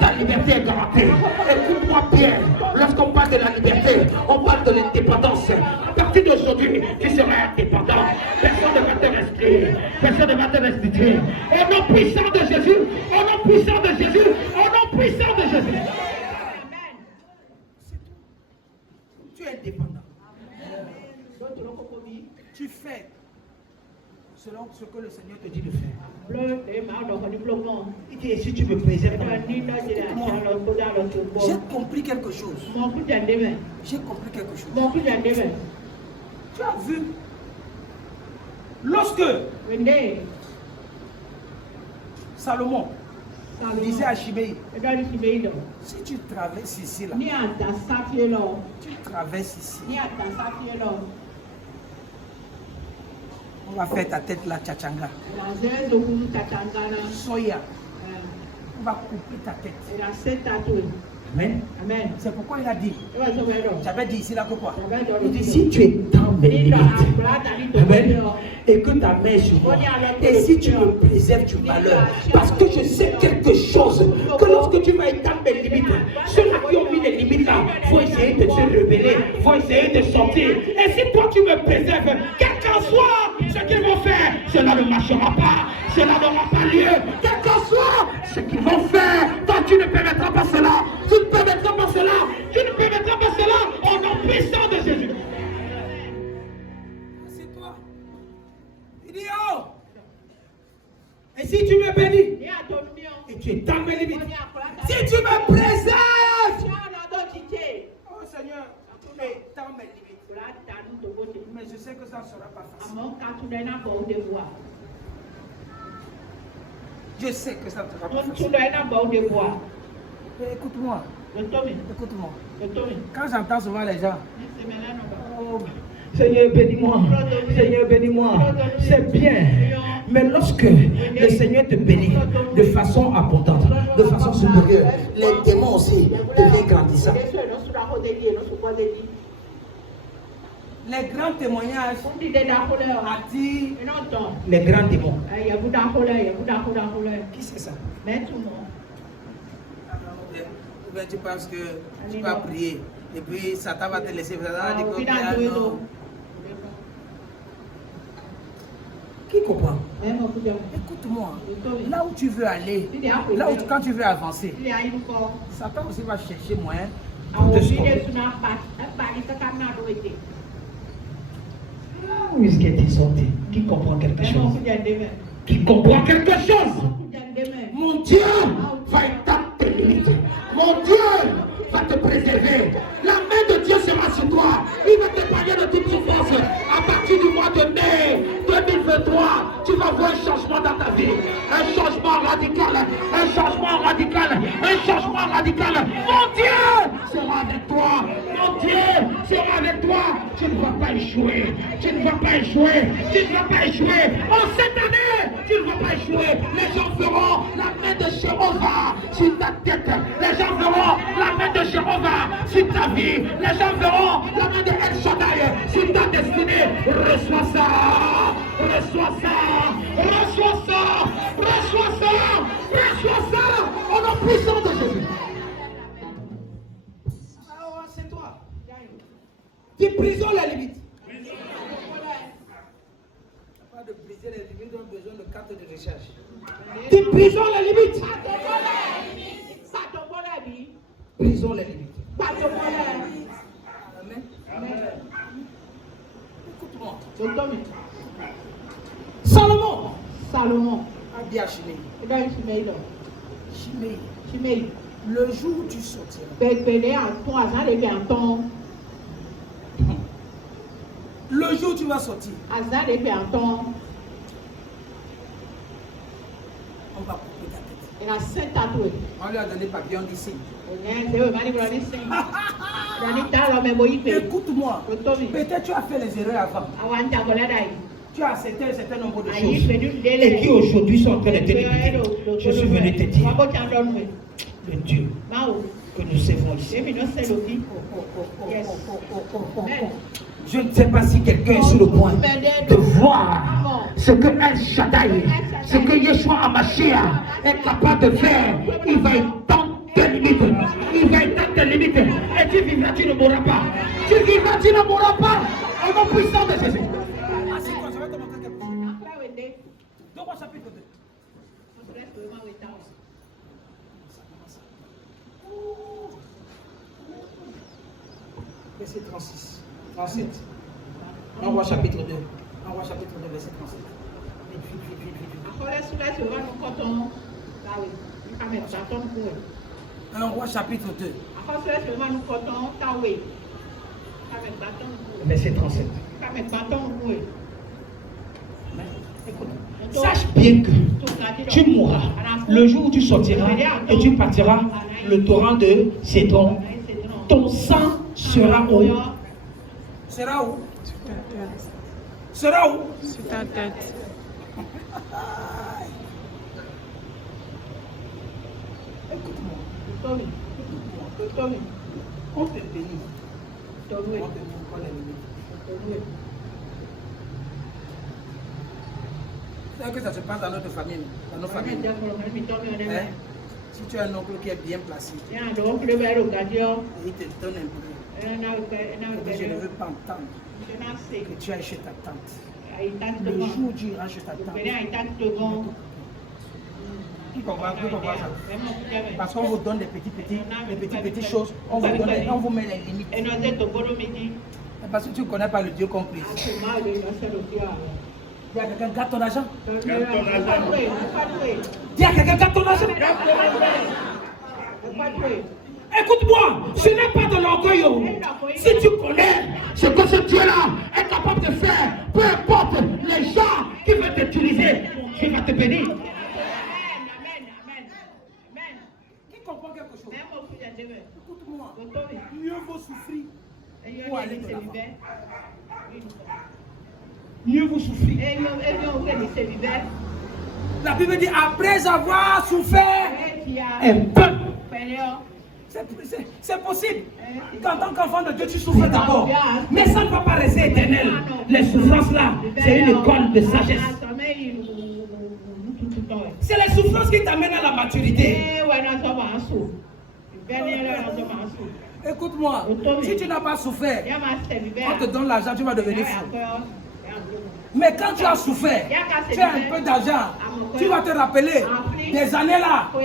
Ta liberté est garantie. Écoute-moi bien, lorsqu'on parle de la liberté, on parle de l'indépendance. À partir d'aujourd'hui, tu seras indépendant. Personne ne va te restreindre. Personne ne va te restreindre. Au nom puissant de Jésus, au nom puissant de Jésus, au nom puissant de Jésus. tu es indépendant. Tu fais selon ce que le Seigneur te dit de faire. Il dit, et si tu me préserves dans j'ai compris quelque chose. J'ai compris quelque chose. Tu as vu, lorsque Salomon disait à Shimei, si tu traverses ici là, tu traverses ici, On va faire ta tête là, tchachanga. Soya. On va couper ta tête. Amen. Amen. C'est pourquoi il a dit. J'avais dit ici là que quoi? Il dit si tu es dans mes limites, amen, et que ta main est sur moi, et si tu me préserves du malheur, parce que je sais quelque chose, que lorsque tu vas être dans mes limites, ceux-là qui ont mis les limites là, faut essayer de se rebeller, faut essayer de sortir. Et si toi tu me préserves, quel qu'en soit ce qu'ils vont faire, cela ne marchera pas, cela n'aura pas lieu. Quel qu'en soit ce qu'ils vont faire, toi tu ne permettras pas cela. Tu ne permettras pas cela. Tu ne permettras pas cela au nom puissant de Jésus. C'est toi. Il dit oh. Et si tu me bénis, et tu es dans mes limites, si tu me préserves, oh Seigneur, tu es dans mes limites. Mais je sais que ça ne sera pas facile. Je sais que ça ne sera pas facile. Écoute-moi. Écoute-moi. Quand j'entends souvent les gens, oh, Seigneur, bénis-moi. Seigneur, bénis-moi. C'est bien. Mais lorsque le Seigneur te bénit de façon abondante, de façon supérieure, les démons aussi deviennent grandissants. les grands témoignages attirent les grands démons. Qui c'est ça? Ou bien tu penses que tu vas prier et puis Satan va te laisser faire Qui comprend? Écoute-moi, là où tu veux aller, là où quand tu veux avancer, Satan aussi va chercher moyen pour te stopper. Où est-ce qu'elle est sortie? Qui comprend quelque chose? Qui comprend quelque chose? Mon Dieu va établir tes limites. Mon Dieu va te préserver. La main de Dieu sera sur toi. Il va t'épargner de toute souffrance. À partir du mois de mai 2023, tu vas voir un changement dans ta vie. Un changement radical. Un changement radical. Un changement radical. Mon Dieu sera avec toi. Mon Dieu sera avec toi. Tu ne vas pas échouer. Tu ne vas pas échouer. Tu ne vas pas échouer. En cette année, tu ne vas pas échouer. Les gens verront la main de Jéhovah sur ta tête. Les gens verront la main de Jéhovah sur ta vie. Les gens verront la main de El Shaddai sur ta destinée. Reçois ça. Reçois ça. Reçois ça. Reçois ça. Reçois ça. Au nom puissant de Jésus. Alors c'est toi. Tu brisons les limites. Pas de briser les limites, on a besoin de carte de recherche. Tu brisons les limites. Brisons les limites. Amen. Écoute-moi. Salomon A dit à Shimei, le jour où tu sortiras, le jour où tu vas sortir, on va couper ta tête. On lui a donné papier, on dit signe. Écoute-moi, peut-être tu as fait les erreurs avant. Tu as accepté un certain nombre de choses et qui aujourd'hui sont en train de te limiter. Je suis venu te dire, le Dieu que nous servons ici. Je ne sais pas si quelqu'un est sur le point de voir ce que El Shaddai, ce que Yeshua HaMashiach est capable de faire. Il va étendre tes limites. Il va étendre tes limites. Et tu vivras, tu ne mourras pas. Tu vivras, tu ne mourras pas. Au nom puissant de Jésus. Donc, chapitre 2. Verset 36. 37. On voit chapitre 2. On voit chapitre 2, verset 37. Un roi chapitre 2. Verset 37. Écoute, sache bien que tu mourras le jour où tu sortiras et tu partiras le torrent de Cédron. Ton sang sera où? Sera où? sera où? Sur ta tête. Écoute-moi. On te bénit. On te bénit encore les limites. C'est vrai que ça se passe dans notre famille, dans nos familles. Hein? Si tu as un oncle qui est bien placé, et il te donne un peu, je ne veux pas entendre que tu ailles chez ta tante. Le jour où tu iras chez ta tante, qui comprend ça? Parce qu'on vous donne des petites choses, on vous met les limites. Parce que tu ne connais pas le Dieu compris. Il y a quelqu'un qui garde ton argent. Il y a quelqu'un qui garde ton argent. Écoute-moi, ce n'est pas de l'orgueil. Si tu connais ce que ce Dieu-là est capable de faire, peu importe les gens qui veulent t'utiliser, il va te bénir. Qui comprend quelque chose? Écoute-moi, mieux vaut souffrir pour aller de l'avant. Mieux vous souffrir. La Bible dit après avoir souffert un peu. C'est possible. Qu'en tant qu'enfant de Dieu, tu souffres d'abord. Mais ça ne va pas rester éternel. Les souffrances là, c'est une école de sagesse. C'est les souffrances qui t'amènent à la maturité. Écoute-moi, si tu n'as pas souffert, on te donne l'argent, tu vas devenir fou. Mais quand tu as souffert, tu as un peu d'argent, tu vas te rappeler des années là, où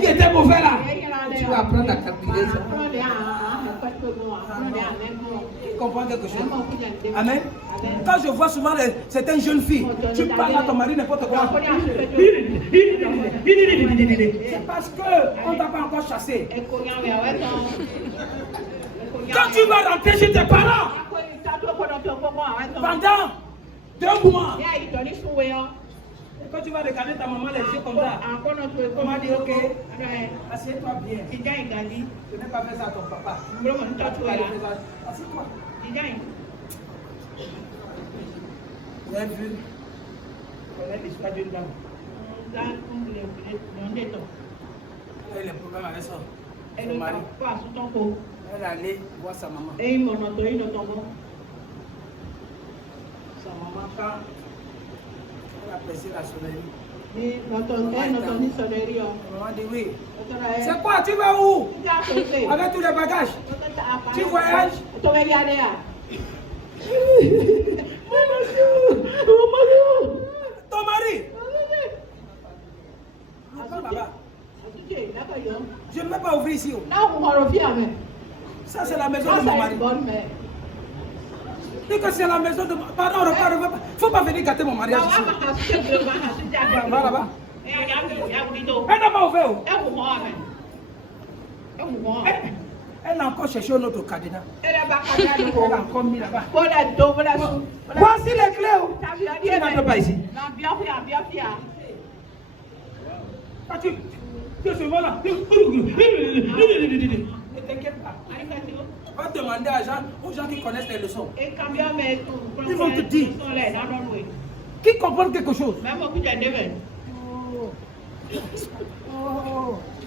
qui était mauvais là. Tu vas apprendre à calculer ça. Tu comprends quelque chose? Amen. Quand je vois souvent certaines jeunes filles, tu parles à ton mari n'importe quoi. C'est parce qu'on ne t'a pas encore chassé. Quand tu vas rentrer chez tes parents, pendant 2 mois, quand tu vas regarder ta maman les yeux comme ça, on m'a dit ok, assieds-toi bien. Je n'ai pas fait ça à ton papa. Assieds-toi. Vous avez vu? On a l'histoire d'une dame. Elle a eu les problèmes avec son mari. Elle est allée voir sa maman. Sa maman, quand elle a pressé la sonnerie. Maman dit oui. C'est quoi? Tu vas où? Avec tous les bagages. Tu voyages? Ton mari? Je ne vais pas ouvrir ici. Ça, c'est la maison de mon mari. Dis que c'est la maison de mon mari. Pardon, il ne faut pas venir gâter mon mariage ici. Va là-bas. Elle n'a pas ouvert. Elle a encore cherché un autre candidat. Elle a encore mis là-bas. Voici les clés. Tu n'entres pas ici. Tu es souvent là. Ne t'inquiète pas. Va demander aux gens qui connaissent les leçons. Ils vont te dire. Qui comprend quelque chose?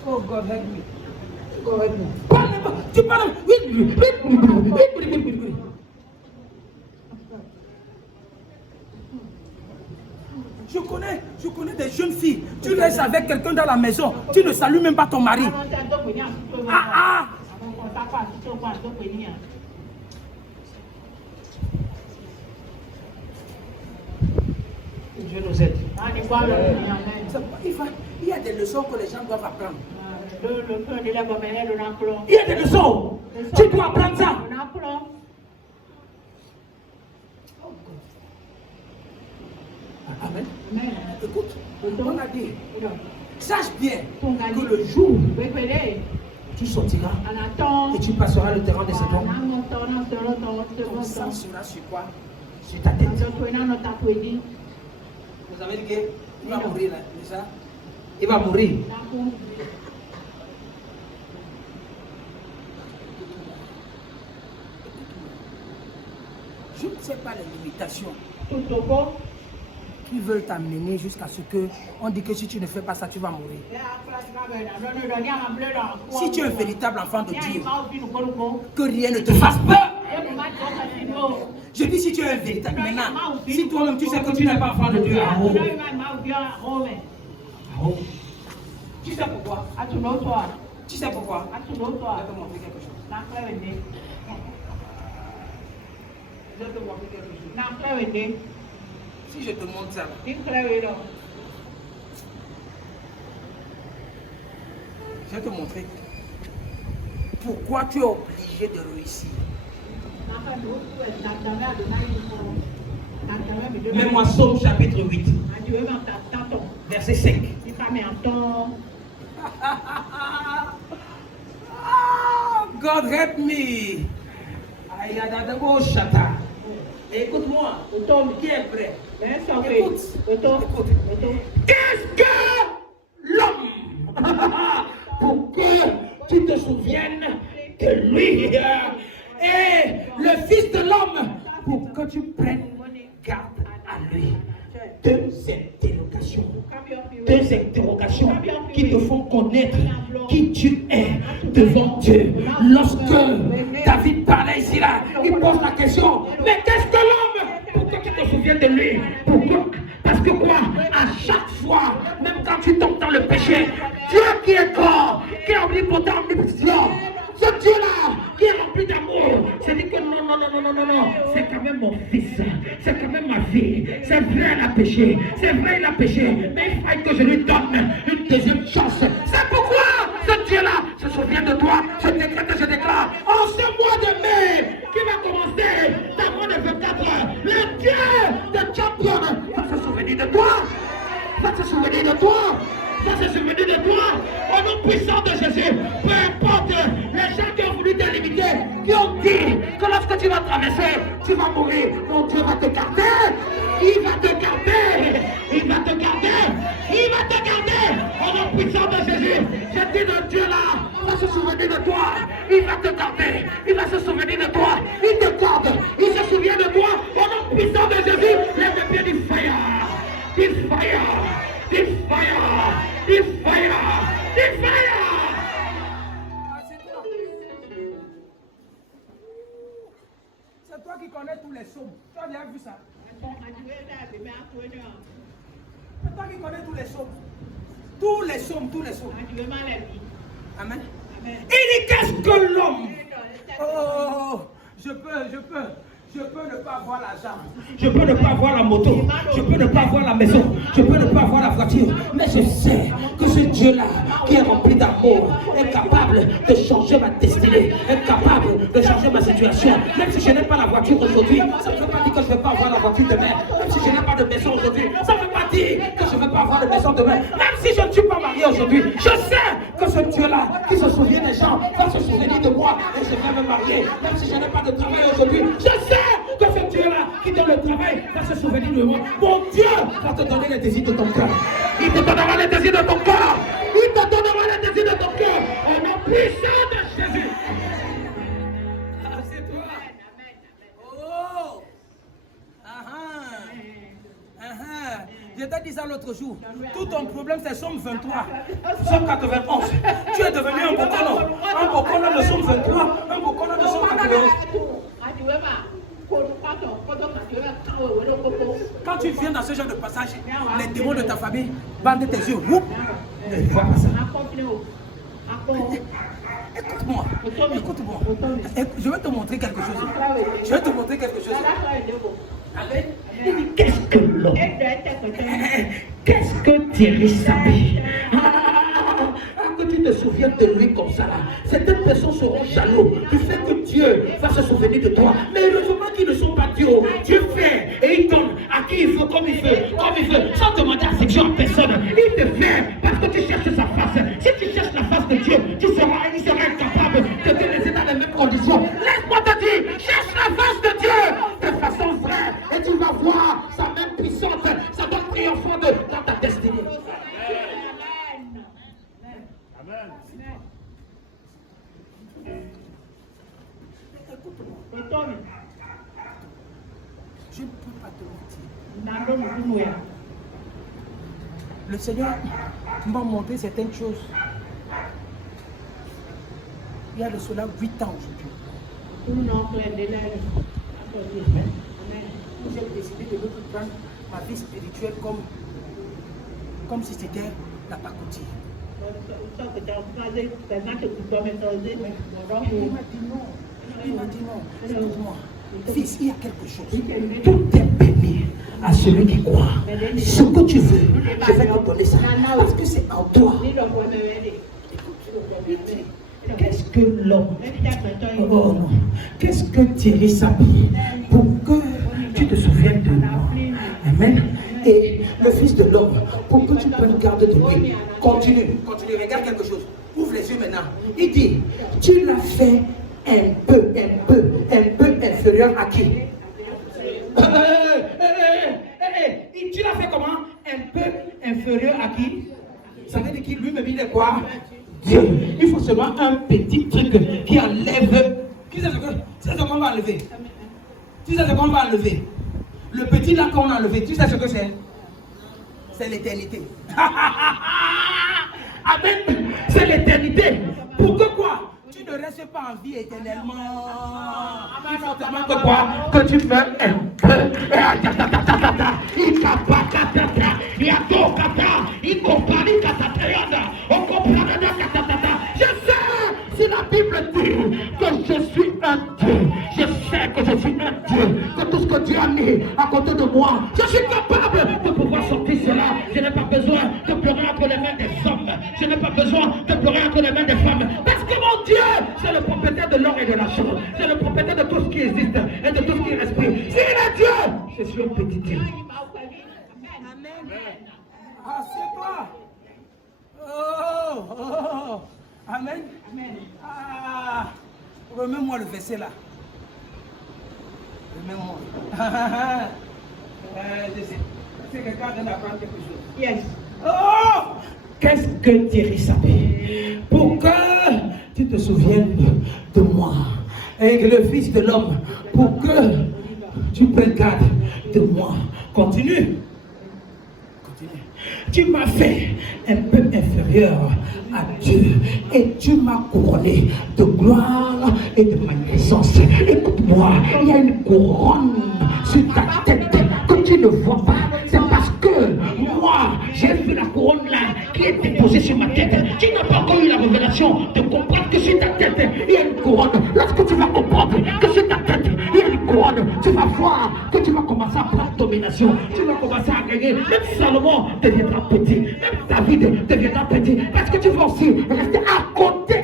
Oh God, help me. God, help me. Tu parles. Je connais des jeunes filles. Tu laisses avec quelqu'un dans la maison. Tu ne salues même pas ton mari. Dieu nous aide. Il y a des leçons que les gens doivent apprendre. Il y a des leçons. Tu dois apprendre ça. Amen. Écoute, on a dit, sache bien que le jour où tu sortiras et tu passeras le terrain de cet homme, ton sang sera sur quoi? Sur ta tête. Vous avez dit qu'il va mourir là, c'est ça? Il va mourir. Je ne sais pas les limitations qui veulent t'amener jusqu'à ce que on dit que si tu ne fais pas ça, tu vas mourir. Si tu es un véritable enfant de Dieu, que rien ne te fasse peur. Je dis si tu es un véritable. Maintenant, si toi-même tu sais que tu n'es pas enfant de Dieu, tu sais pourquoi? Tu sais pourquoi? Je vais te montrer quelque chose. Je vais te montrer quelque chose. Si je te montre ça, je vais te montrer pourquoi tu es obligé de réussir. Mets-moi Psaume chapitre 8, verset 5. God help me. Oh, Chata. Écoute-moi, qui est prêt? Écoute. Qu'est-ce que l'homme pour que tu te souviennes de lui et le Fils de l'homme pour que tu prennes garde à lui? Deux interrogations qui te font connaître qui tu es devant Dieu. Lorsque David parlait ici là, il pose la question, mais qu'est-ce que l'homme pour que tu te souviennes de lui? Pourquoi? Parce que quoi? À chaque fois, même quand tu tombes dans le péché, Dieu qui est grand, qui est omnipotent, omnipotent, ce Dieu-là qui est rempli d'amour, c'est dit que non, c'est quand même mon fils, c'est quand même ma fille, c'est vrai elle a péché, c'est vrai il a péché, mais il faut que je lui donne une deuxième chance. C'est pourquoi ce Dieu-là se souvient de toi, je déclare, en ce mois de mai, qui va commencer dans moins de 24 heures, le Dieu de champion va se souvenir de toi, va se souvenir de toi. Ça se souvenir de toi, au nom puissant de Jésus. Peu importe les gens qui ont voulu te limiter, qui ont dit que lorsque tu vas traverser, tu vas mourir. Mon Dieu va te garder. Il va te garder. Il va te garder. Il va te garder. Au nom puissant de Jésus. Je dis de Dieu là, va se souvenir de toi. Il va te garder. Il va se souvenir de toi. Il te garde. Il se souvient de toi. Au nom puissant de Jésus. Lève le pied du fire. Du fire. Du fire! Du fire! Du fire! C'est toi qui connais tous les psaumes. Tu as bien vu ça? C'est toi qui connais tous les psaumes. Tous les psaumes, tous les psaumes. Amen. Il dit qu'est-ce que l'homme? Oh, je peux ne pas avoir l'argent. Je peux ne pas avoir la moto. Je peux ne pas avoir la maison. Je peux ne pas avoir la voiture. Mais je sais que ce Dieu-là, qui est rempli d'amour, est capable de changer ma destinée, est capable de changer ma situation. Même si je n'ai pas la voiture aujourd'hui, ça ne veut pas dire que je ne vais pas avoir la voiture demain. Même si je n'ai pas de maison aujourd'hui, ça ne veut pas dire que je ne vais pas avoir de maison demain. Même si je ne suis pas marié aujourd'hui, je sais que ce Dieu-là, qui se souvient des gens, va se souvenir de moi et je vais me marier. Même si je n'ai pas de travail aujourd'hui, je sais que ce Dieu-là qui donne le travail va se souvenir de moi. Mon Dieu va te donner les désirs de ton cœur. Il te donnera les désirs de ton cœur. Il te donnera les désirs de ton cœur. Au nom puissant de Jésus. Ah, c'est toi. Oh. Je t'ai dit ça l'autre jour. Tout ton problème, c'est Somme 23. Somme 91. Tu es devenu un bocono. Un bocono de Somme 23. Un bocono de Somme 91. Quand tu viens dans ce genre de passage, les démons de ta famille bandent tes yeux. Ne vois pas ça. Écoute-moi. Écoute-moi. Je vais te montrer quelque chose. Je vais te montrer quelque chose. Qu'est-ce que l'homme? Qu'est-ce que Thierry Sabi? Que tu te souviennes de lui comme ça là. Certaines personnes seront jaloux du fait que Dieu va se souvenir de toi. Mais heureusement qu'ils ne sont pas Dieu. Dieu fait et il donne à qui il veut, comme il veut, sans demander affection à personne. Il te fait parce que tu cherches sa face. Si tu cherches la face de Dieu, il sera incapable de te laisser dans les mêmes conditions. Laisse-moi te dire, cherche la face de Dieu de façon vraie et tu vas voir sa main puissante, sa main triomphante dans ta destinée. Je ne peux pas te mentir. Le Seigneur m'a montré certaines choses. Il y a de cela 8 ans aujourd'hui. J'ai décidé de ne plus prendre ma vie spirituelle comme si c'était la pacotille. Il m'a dit non. Écoute-moi. Fils, il y a quelque chose. Tout est permis à celui qui croit. Ce que tu veux, je vais te donner ça. Parce que c'est en toi. Qu'est-ce que l'homme, oh non, qu'est-ce que Thierry Sabi pour que tu te souviennes de moi? Amen. Et le Fils de l'homme, pour que tu prennes garde de lui. Continue, regarde quelque chose. Ouvre les yeux maintenant. Il dit, tu l'as fait un peu inférieur à qui? Tu l'as fait comment? Un peu inférieur à qui? Ça veut dire qu'il lui-même il est quoi? Dieu. Il faut seulement un petit truc qui enlève. Qui c'est ce qu'on va enlever? Tu sais ce qu'on va enlever? Le petit là qu'on a enlevé, tu sais ce que c'est? C'est l'éternité. Amen. C'est l'éternité. Pourquoi quoi? Tu ne restes pas en vie éternellement. Il faut seulement que quoi? Que tu meurs un peu. Je sais, si la Bible dit que je suis un Dieu, je sais que je suis un Dieu, que tout ce que Dieu a mis à côté de moi, je suis capable de pouvoir sortir cela. Je n'ai pas besoin de pleurer entre les mains des hommes. Je n'ai pas besoin de pleurer entre les mains des femmes. Parce que mon Dieu, c'est le propriétaire de l'or et de l'argent. C'est le propriétaire de tout ce qui existe et de tout ce qui respire. S'il est Dieu, je suis un petit Dieu. Assieds-toi. Oh. Amen. Remets-moi le verset là. Remets-moi. Je sais. C'est quelqu'un qui vient d'apprendre quelque chose. Yes. Oh! Qu'est-ce que Thierry savait? Pour que tu te souviennes de moi. Et que le Fils de l'homme, pour que tu prennes garde de moi. Continue. Tu m'as fait un peu inférieur à Dieu et tu m'as couronné de gloire et de magnificence. Écoute-moi, il y a une couronne sur ta tête que tu ne vois pas. C'est parce que moi, j'ai vu la couronne là qui est déposée sur ma tête. Tu n'as pas encore eu la révélation de comprendre que sur ta tête, il y a une couronne. Lorsque tu vas comprendre que sur ta tête, il y a une couronne, tu vas voir que tu vas commencer à prendre domination. Tu vas commencer à gagner. Même Salomon deviendra petit. Même David deviendra petit. Parce que tu vas aussi rester à côté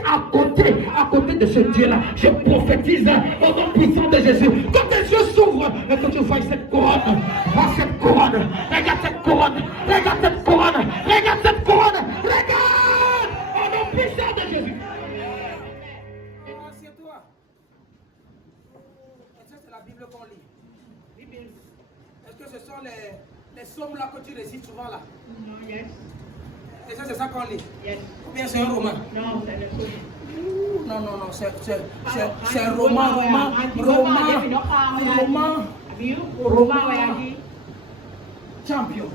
de ce Dieu-là. Je prophétise au nom puissant de Jésus. Quand tes yeux s'ouvrent et que tu vois cette couronne, vois cette couronne, regarde cette couronne, regarde cette couronne, regarde cette couronne, regarde au nom puissant de Jésus. Assieds-toi. Est-ce que c'est la Bible qu'on lit? Est-ce que ce sont les sommes là que tu récites souvent là? Non, yes. Est-ce que c'est ça qu'on lit? Yes. Ou bien c'est un roman? Non, c'est le somme. Non, c'est un roman. Champion.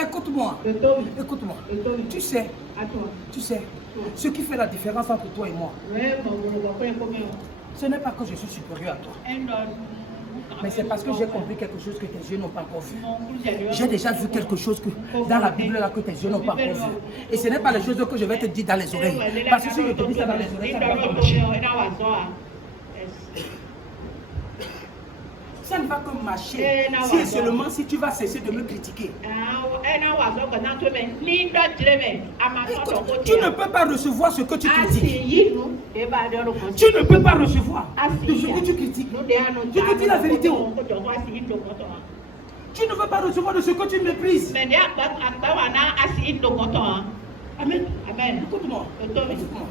Écoute-moi. Tu sais, ce qui fait la différence entre toi et moi, ce n'est pas que je suis supérieur à toi. Mais c'est parce que j'ai compris quelque chose que tes yeux n'ont pas encore vu. J'ai déjà vu quelque chose que dans la Bible là que tes yeux n'ont pas encore vu. Et ce n'est pas les choses que je vais te dire dans les oreilles. Parce que si je te dis ça dans les oreilles, ça ne va pas marcher. Ça ne va que marcher si et seulement si tu vas cesser de me critiquer. Écoute, tu ne peux pas recevoir ce que tu critiques. Tu ne peux pas recevoir de ce que tu critiques. Je te dis la vérité. Tu ne peux pas recevoir de ce que tu méprises. Amen. Écoute-moi. Écoute-moi.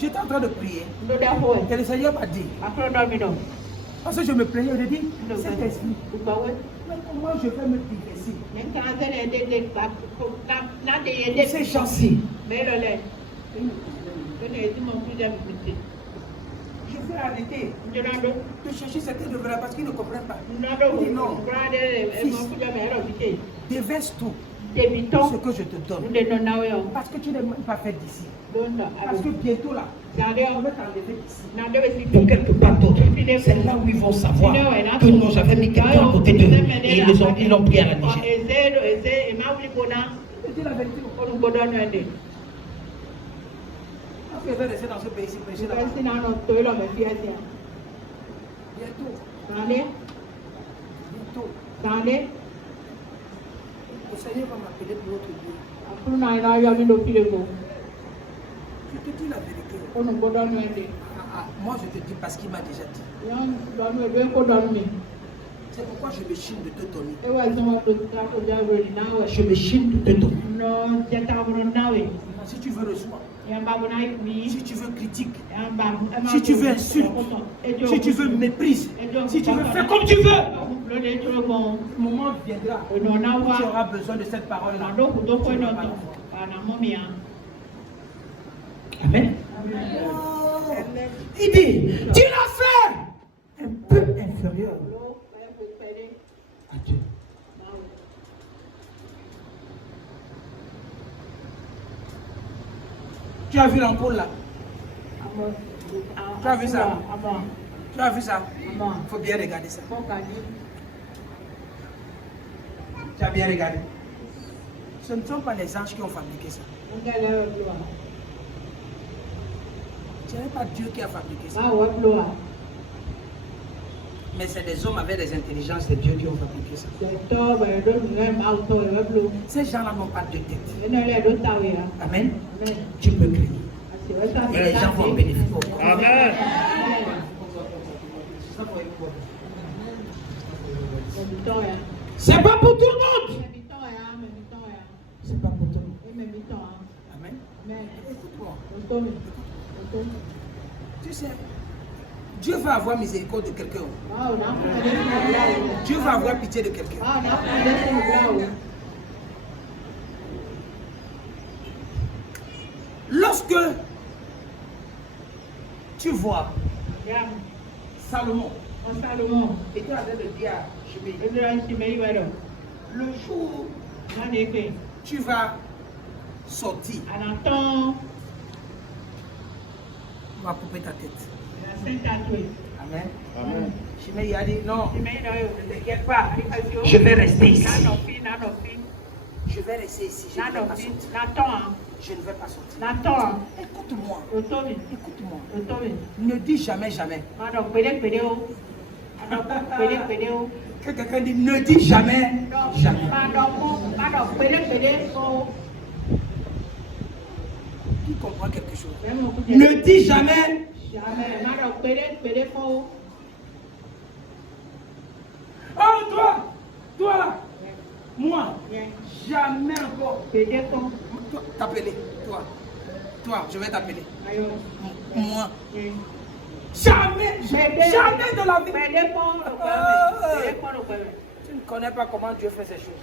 J'étais en train de prier. Et le Seigneur m'a dit. Parce que je me plaignais, je dis, cet esprit. Mais comment je vais me divertir? Ces gens-ci. arrêter de chercher certains de vrai parce qu'ils ne comprennent pas. Il dit non. Fils, déverse tout ce que je te donne. Parce que tu n'es même pas fait d'ici. Parce que bientôt là, on va t'enlever d'ici. Pour quelque part d'autre, c'est là où ils vont savoir que non, j'avais mis quelqu'un à côté d'eux et ils l'ont pris à la légère. C'est la vérité. Parce que je vais rester dans ce pays-ci, prêcher là-bas. Bientôt. Le Seigneur va m'appeler pour l'autre Dieu. Je te dis la vérité. Moi je te dis parce qu'il m'a déjà dit. C'est pourquoi je me chine de te donner. Je me chine de te donner. Si tu veux reçois. Si tu veux critique. Si tu veux insulte. Si tu veux méprise. Si tu veux faire comme tu veux. Le moment viendra où tu auras besoin de cette parole-là. Amen. Oh. Il dit, tu l'as fait un peu inférieur à Dieu. Tu as vu l'ampoule là? Tu as vu ça? Tu as vu ça? Il faut bien regarder ça. Tu as bien regardé? Ce ne sont pas les anges qui ont fabriqué ça. Ce n'est pas Dieu qui a fabriqué ça. Mais c'est des hommes avec des intelligences de Dieu qui ont fabriqué ça. Ces gens-là n'ont pas de tête. Amen. Tu peux crier. Et les gens vont en bénéficier. Amen. C'est pas pour tout le monde. C'est pas pour tout le monde. Amen. Écoute-moi. Tu sais, Dieu va avoir miséricorde de quelqu'un. Dieu va avoir pitié de quelqu'un. Lorsque tu vois Salomon était en train de dire à Shimei, le jour où tu vas sortir, on va couper ta tête. Amen. Shimei a dit non, ne t'inquiète pas, je vais rester ici. Je vais rester ici. Je ne vais pas sortir. Je ne vais pas sortir. Écoute-moi. Écoute-moi. Ne dis jamais, jamais. Que quelqu'un dit ne dis jamais, jamais. Qui comprend quelque chose? Ne dis jamais. Oh, toi là, moi, jamais encore. T'appeler, toi, je vais t'appeler. Moi. Jamais de la vie. Tu ne connais pas comment Dieu fait ces choses.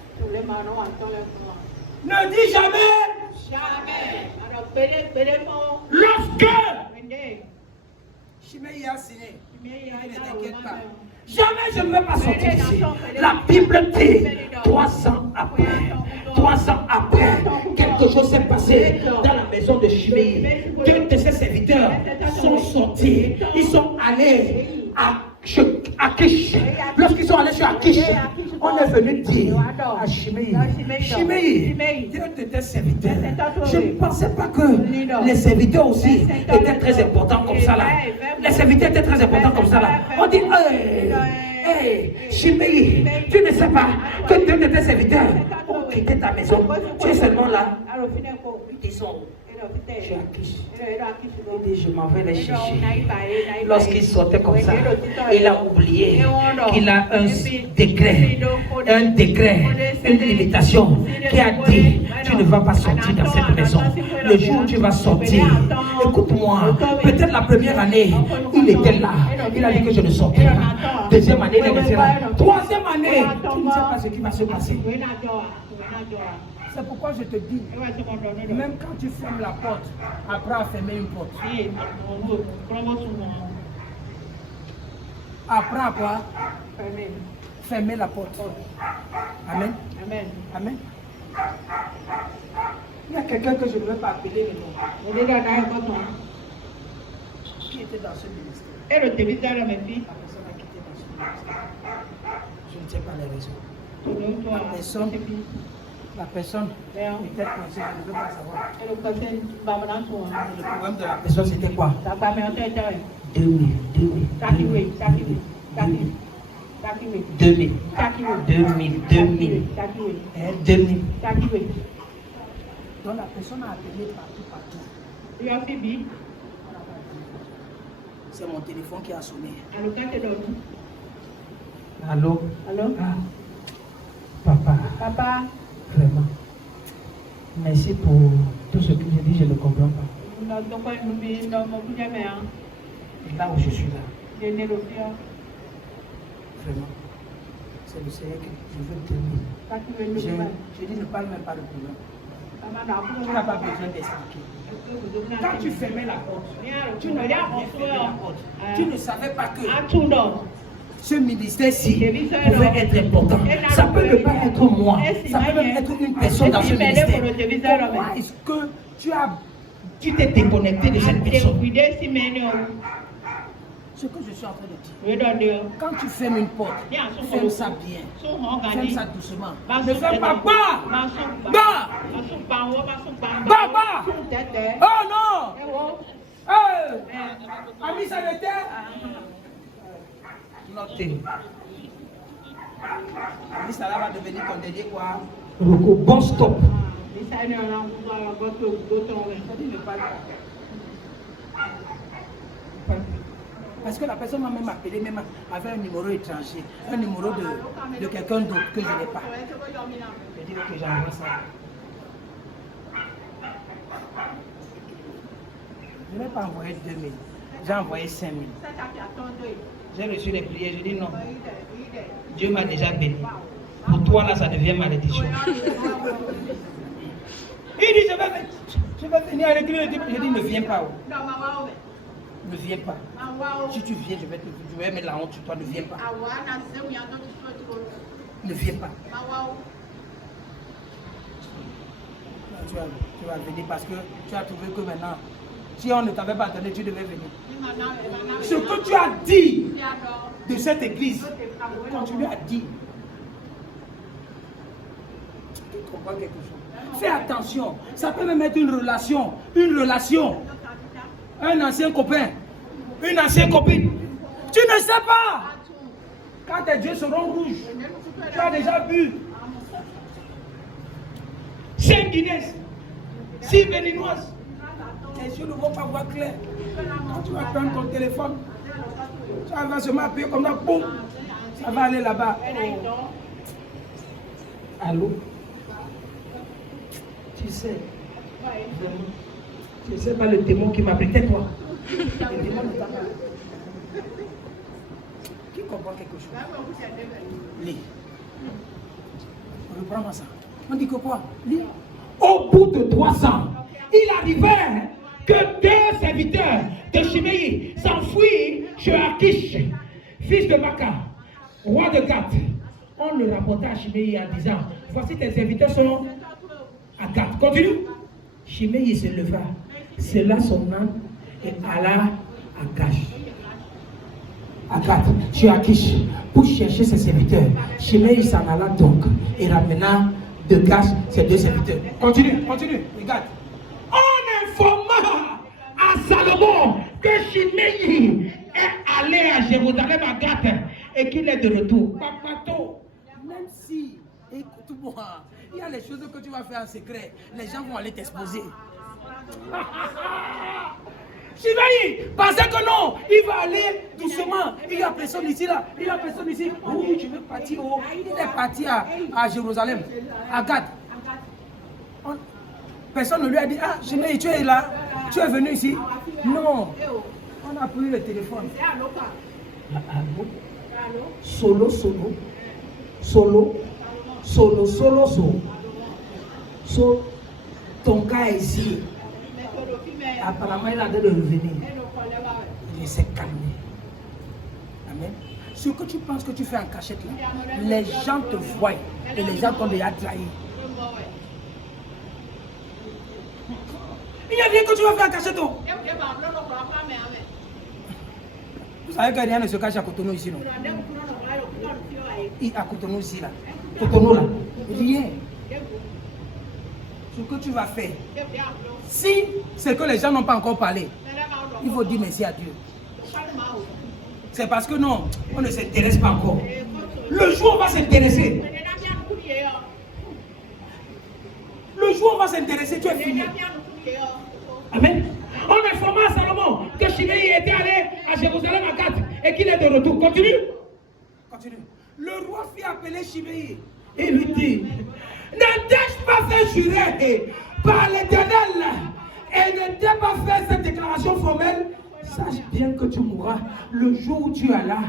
Ne dis jamais. Lorsque Shimei a signé, ne t'inquiète pas. Jamais je ne vais pas sortir d'ici. La Bible dit 3 ans après, quelque chose s'est passé dans la maison de Shimei. 2 de ses serviteurs sont sortis. Ils sont allés à Akish. Lorsqu'ils sont allés chez Akish, on est venu dire à Shimei, Dieu de tes serviteurs. Je ne pensais pas que les serviteurs aussi étaient très importants comme ça là. Les serviteurs étaient très importants comme ça là. On dit, hey, Shimei, tu ne sais pas que Dieu de tes serviteurs ont quitté ta maison. Tu es seulement là. Ils sont chez Akish. Il dit, je m'en vais les chercher. Lorsqu'il sortait comme ça, il a oublié qu'il a un décret, une limitation qui a dit, tu ne vas pas sortir dans cette maison. Le jour où tu vas sortir, écoute-moi, peut-être la première année, il était là. Il a dit que je ne sortirai pas. Deuxième année, il est resté là. Troisième année, tu ne sais pas ce qui va se passer. C'est pourquoi je te dis, même quand tu fermes la porte, apprends à fermer une porte. Apprends à quoi? Fermer. Fermer la porte. Amen. Amen. Amen. Il y a quelqu'un que je ne veux pas appeler le nom. Qui était dans ce ministère? La personne a quitté dans ce ministère. Je ne sais pas les raisons. La personne était coincée, je ne veux pas savoir. Le problème de la personne, c'était quoi? 2000. Donc la personne a appelé partout. C'est mon téléphone qui a sonné. Allô? Ah, papa. Vraiment. Merci pour tout ce que j'ai dit, je ne comprends pas. Là où je suis là. Vraiment. C'est le Seigneur que je veux te dire. Je dis ne parle même pas de problème. Tu n'as pas besoin d'expliquer. Quand tu fermais la porte, tu n'avais pas fermé la porte. Tu ne savais pas que ce ministère-ci pouvait être important. Ça peut ne pas être moi. Ça peut même être une personne dans ce ministère. Pourquoi est-ce que tu t'es déconnecté de cette personne? Ce que je suis en train de dire, quand tu fermes une porte, ferme ça bien, ferme ça doucement. Ne ferme pas bas! Oh non! Ami, ça l'était? Notez. Ami, ça va devenir ton dernier quoi? Bon stop. Parce que la personne m'a même appelé, même avec un numéro étranger, un numéro de quelqu'un d'autre que je n'ai pas. Je dis que j'envoie ça. Je n'ai pas envoyé 2000, j'ai envoyé 5000. J'ai reçu les prières, je dis non. Dieu m'a déjà béni. Pour toi là, ça devient malédiction. Il dit je vais venir à l'église. Je dis ne viens pas. Ne viens pas. Si tu viens, je vais mettre la honte sur toi. Ne viens pas. Ne viens pas. Tu vas venir parce que tu as trouvé que maintenant, si on ne t'avait pas entendu, tu devais venir. Ce que tu as dit de cette église, continue à dire. Tu comprends quelque chose? Fais attention. Ça peut même être une relation. Un ancien copain, une ancienne copine. Tu ne sais pas. Quand tes yeux seront rouges, tu as déjà bu 5 Guinness, 6 béninoises. Tes yeux ne vont pas voir clair. Quand tu vas prendre ton téléphone, tu vas se m'appuyer comme ça, boum, ça va aller là-bas. Oh. Allô? Tu sais, je ne sais pas le démon qui m'a pris, tais-toi. Le démon ne t'a pas. Qui comprend quelque chose? Lis. Reprends-moi ça. On dit que quoi? Lis. Au bout de 3 ans, il arrivait que 2 serviteurs de Chiméi s'enfuirent chez Akish, fils de Maka, roi de Gath. On le rapporta à Chiméi en disant, voici tes serviteurs sont à Gath. Continue. Chiméi se leva, sella son âme et alla à Gath, chez Akish, pour chercher ses serviteurs. Chiméi s'en alla donc et ramena de Gath ses 2 serviteurs. Continue, regarde. On informa à Salomon que Chiméi est allé à Jérusalem à Gath et qu'il est de retour. Papato, même si, écoute-moi, il y a les choses que tu vas faire en secret, les gens vont aller t'exposer. Chiméi, pensez que non, il va aller doucement. Il n'y a personne ici là, il n'y a personne ici. Oui, je veux partir. Il est parti à Jérusalem, à Gath. Personne ne lui a dit, ah, Chiméi, tu es là, tu es venu ici. Non, on a pris le téléphone. Solo. Ton cas est ici. Apparemment, il a de revenir. Il s'est calmé. Amen. Ce que tu penses que tu fais en cachette là, les gens te voient et les gens t'ont déjà trahi. Il n'y a rien que tu vas faire en cachette. Vous savez que rien ne se cache à Cotonou ici, non? À Cotonou ici, là. Cotonou, là. Rien. Ce que tu vas faire, si c'est que les gens n'ont pas encore parlé, il faut dire merci à Dieu. C'est parce que non, on ne s'intéresse pas encore. Le jour où on va s'intéresser, le jour où on va s'intéresser, tu es fini. Amen. On informa à Salomon que Shimei était allé à Jérusalem à 4 et qu'il est de retour. Continue. Continue. Le roi fit appeler Shimei et lui dit, ne t'ai-je pas fait jurer par l'Éternel et ne t'ai pas fait cette déclaration formelle? Sache bien que tu mourras le jour où tu es là.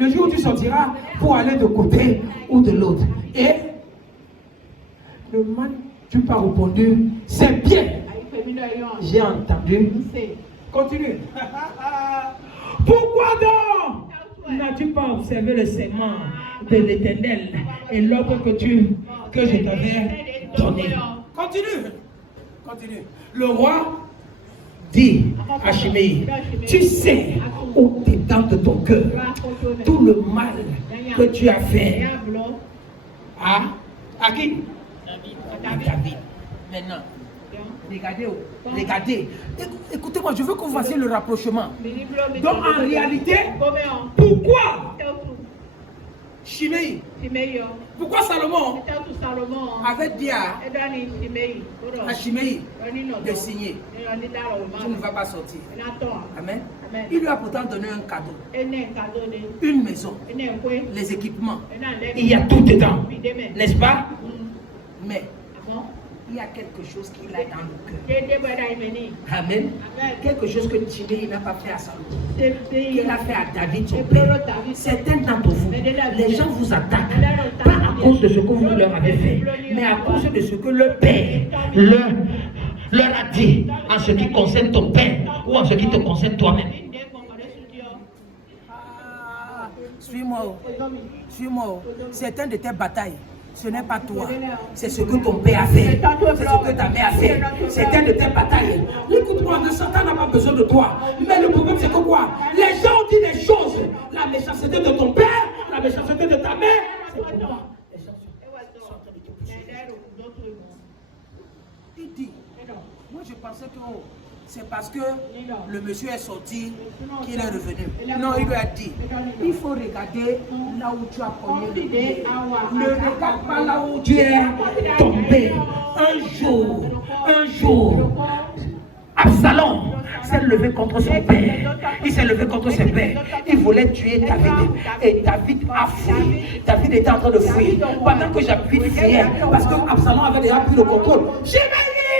Le jour où tu sortiras pour aller de côté ou de l'autre. Et le man, tu n'as pas répondu, c'est bien. J'ai entendu. Continue. Pourquoi donc n'as-tu pas observé le serment de l'Éternel et l'ordre que je t'avais donné? Continue. Continue. Le roi dit à Shimei, tu sais au dedans de ton cœur tout le mal que tu as fait à qui? À David. Maintenant, regardez. Écoutez-moi, je veux que vous fassiez le rapprochement. Donc en réalité, pourquoi Shimei, pourquoi Salomon avait dit à Shimei de signer? Tu ne vas pas sortir. Amen. Il lui a pourtant donné un cadeau, une maison, les équipements. Il y a tout dedans, n'est-ce pas? Mais il y a quelque chose qu'il a dans le cœur. Amen. Quelque chose que Shimei n'a pas fait à Salomon. Il a fait à David, son père. Certains d'entre vous, les gens vous attaquent, pas à cause de ce que vous leur avez fait, mais à cause de ce que le père leur a dit en ce qui concerne ton père ou en ce qui te concerne toi-même. Suis-moi. Certaines de tes batailles, ce n'est pas toi, c'est ce que ton père a fait, c'est ce que ta mère a fait. Certaines de tes batailles, écoute-moi, le Satan n'a pas besoin de toi. Mais le problème c'est que quoi? Les gens ont dit des choses. La méchanceté de ton père, la méchanceté de ta mère, c'est pourquoi les gens sont en train de te pousser. Il dit, moi je pensais que c'est parce que le monsieur est sorti qu'il est revenu. Non, il lui a dit, il faut regarder là où tu as cogné le pied. Ne regarde pas là où tu es tombé. Un jour, Absalom s'est levé contre son père. Il s'est levé contre ses pères. Il voulait tuer David. Et David a fui. David était en train de fuir. Pendant que David fuyait, parce que Absalom avait déjà pris le contrôle. Shimei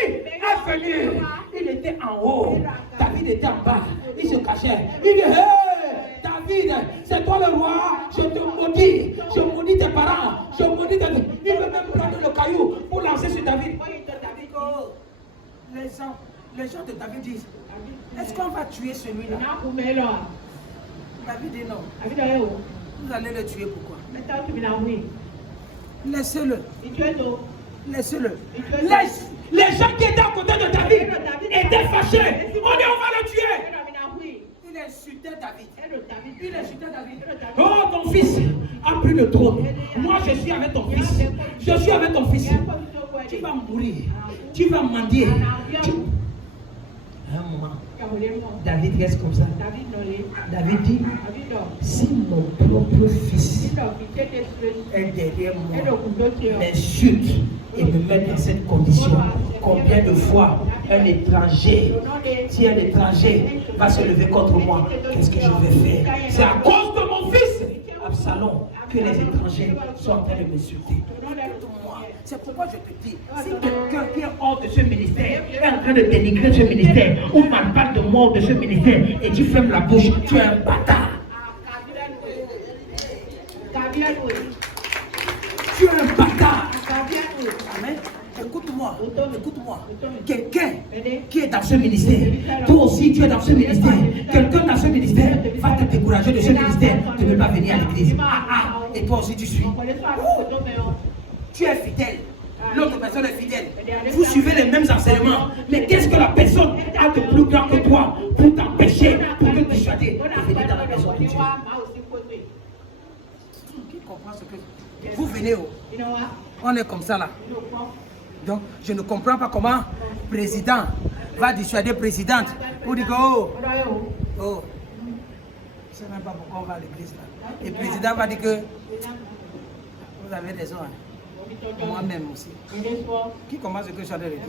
est venu. Il était en haut. David était en bas. Il se cachait. Il dit, hey, David, c'est toi le roi. Je te maudis. Je maudis tes parents. Je maudis tes... Il veut même prendre le caillou pour lancer sur David. Les gens de David disent, est-ce qu'on va tuer celui-là? David dit non. Vous allez le tuer, pourquoi? Laissez-le. Laissez-le. Les gens qui étaient à côté de David étaient fâchés. On dit on va le tuer. Il insultait David. Oh, ton fils a pris le trône. Moi, je suis avec ton fils. Tu vas mourir. Tu vas mendier. Un moment, David reste comme ça. David dit, si mon propre fils est derrière moi, m'insulte et me met dans cette condition, combien de fois si un étranger va se lever contre moi, qu'est-ce que je vais faire? C'est à cause de mon fils Absalom que les étrangers sont en train de m'insulter. C'est pourquoi je te dis, si quelqu'un qui est hors de ce ministère est en train de dénigrer ce ministère ou parle de moi de ce ministère et tu fermes la bouche, tu es un bâtard. Tu es un bâtard. Amen. Écoute-moi. Quelqu'un qui est dans ce ministère, toi aussi tu es dans ce ministère, quelqu'un dans ce ministère va te décourager. chargé de ce ministère, tu ne peux pas venir à l'église. Et toi aussi tu suis. Tu es fidèle. L'autre personne est fidèle. Vous suivez les mêmes enseignements. Mais qu'est-ce que la personne a de plus grand que toi pour t'empêcher, pour te dissuader de venir dans la maison de Dieu? Qui comprend ce que... Vous venez, on est comme ça là. Donc, je ne comprends pas comment président va dissuader présidente pour dire que je ne sais même pas pourquoi on va à l'église là. Et le président va dire que vous avez raison. Moi-même aussi. Qui commence ce que je suis en train de dire?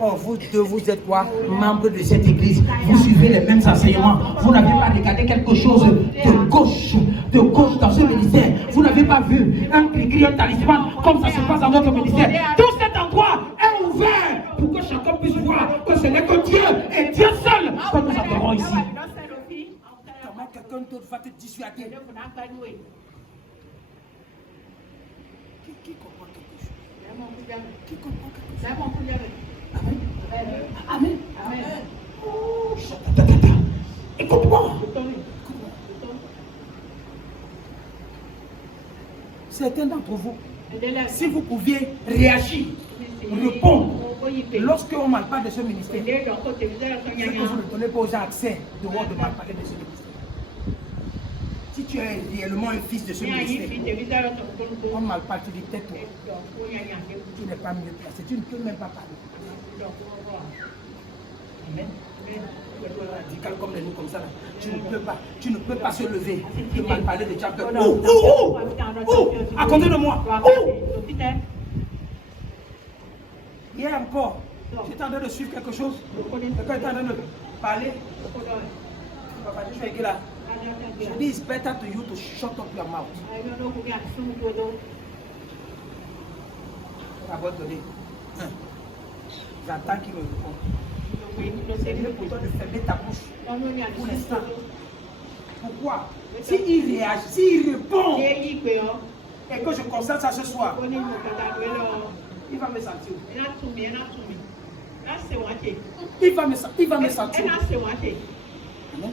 Oh, vous deux, vous êtes quoi? Membres de cette église. Vous suivez les mêmes enseignements. Vous n'avez pas regardé quelque chose de gauche dans ce ministère. Vous n'avez pas vu un gris-gris, un talisman, comme ça se passe dans notre ministère. Tout cet endroit est ouvert pour que chacun puisse voir que ce n'est que Dieu et Dieu seul que nous adorons ici. Comment quelqu'un d'autre va te dissuader? Qui comprend quelque chose? Qui comprend quelque chose? Amen. Amen. Oh, écoute-moi. Certains d'entre vous, si vous pouviez réagir, répondre, lorsqu'on ne parle pas de ce ministère, c'est que vous ne donnez pas aux gens accès de voir de mal parler de ce ministère. Si tu es réellement un fils de ce ministère, on ne mal parle, tu dis tais-toi. Tu n'es pas mieux placé, tu ne peux même pas parler. Amen. Radical comme les nous comme ça, là. Tu ne peux pas se lever et mal parler de Jacob. À côté de moi. Hier encore, j'étais en train de suivre quelque chose. Quelqu'un était en train de parler. Je suis là. Je dis, it's better to you to shut up your mouth. J'attends qu'il me réponde. C'est mieux pour toi de fermer ta bouche pour l'instant. Pourquoi? S'il réagit, s'il répond, et que je constate ça ce soir, il va me sentir. Il va me sentir. Amen.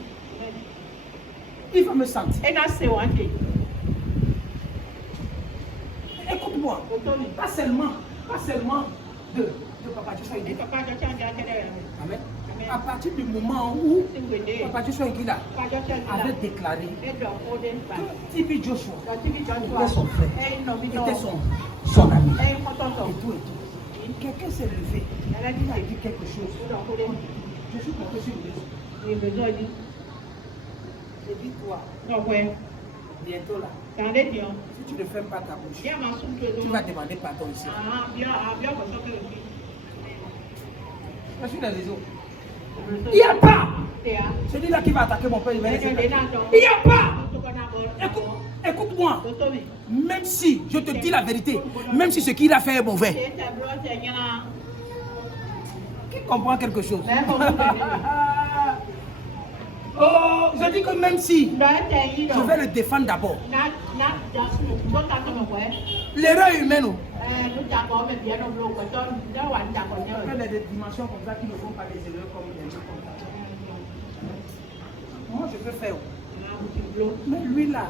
Il va me sentir. Écoute-moi, pas seulement de Papa Joshua Igila. Amen. À partir du moment où Papa Joshua Igila avait déclaré que TB Joshua était son frère, était son ami, et tout. Quelqu'un s'est levé, il a dit quelque chose. Je suis compté sur lui. Je dis toi, bientôt là, si tu ne fermes pas ta bouche, tu vas demander pardon ici. Je suis dans les eaux. Il n'y a pas. Je dis là qui va attaquer mon père. Il n'y a pas. Écoute-moi. Même si, je te dis la vérité, même si ce qu'il a fait est mauvais. Qui comprend quelque chose? Oh, je dis que même si je vais le défendre d'abord. L'erreur humaine. Il y a des dimensions comme ça qui ne font pas des erreurs comme les autres. Moi je peux faire. Mais lui là.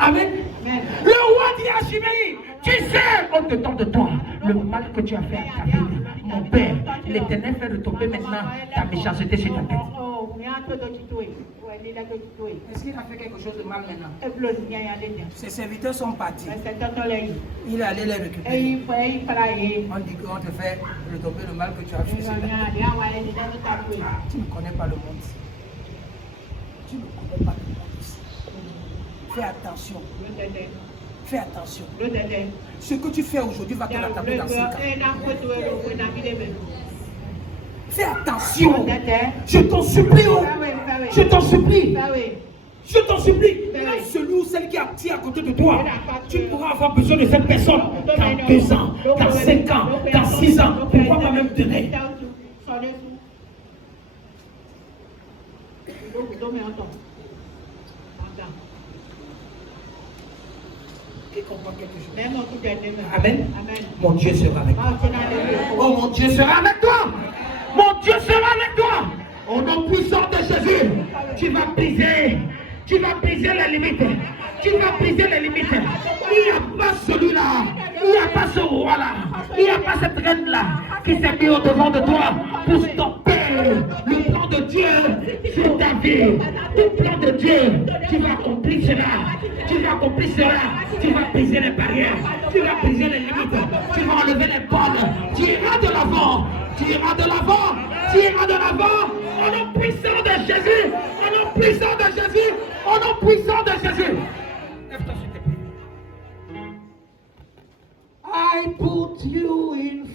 Amen. Le roi dit à Chiméi, tu sais, on te tente de toi le mal que tu as fait à ta vie. Mon père, l'Éternel fait retomber maintenant ta méchanceté sur ta tête. Est-ce qu'il a fait quelque chose de mal maintenant? Ses serviteurs sont partis. Il est allé les récupérer. On dit qu'on te fait retomber le mal que tu as fait sur ta tête. Tu ne connais pas le monde. Tu ne connais pas le monde ici. Fais attention. Fais attention. Ce que tu fais aujourd'hui va te rattraper dans 5 ans. Fais attention. Je t'en supplie. Je t'en supplie. Je t'en supplie. Celui ou celle qui est à côté de toi, tu pourras avoir besoin de cette personne dans 2 ans, dans 5 ans, dans 6 ans. Pourquoi pas même donner? Qui comprend quelque chose? Amen. Mon Dieu sera avec toi. Oh, mon Dieu sera avec toi. Mon Dieu sera avec toi. Au nom puissant de Jésus, tu vas briser les limites. Tu vas briser les limites. Il n'y a pas celui-là, il n'y a pas ce roi-là, il n'y a pas cette reine-là qui s'est mis au devant de toi pour stopper le plan de Dieu sur ta vie. Le plan de Dieu, tu vas accomplir cela. Tu vas accomplir cela. Tu vas briser les barrières. Tu vas briser les limites. Tu vas enlever les bonnes. Tu iras de l'avant. Tu iras de l'avant. Tu iras de l'avant. Au nom puissant de Jésus. Au nom puissant de Jésus. Au nom puissant de Jésus. Lève-toi, s'il te plaît. I put you in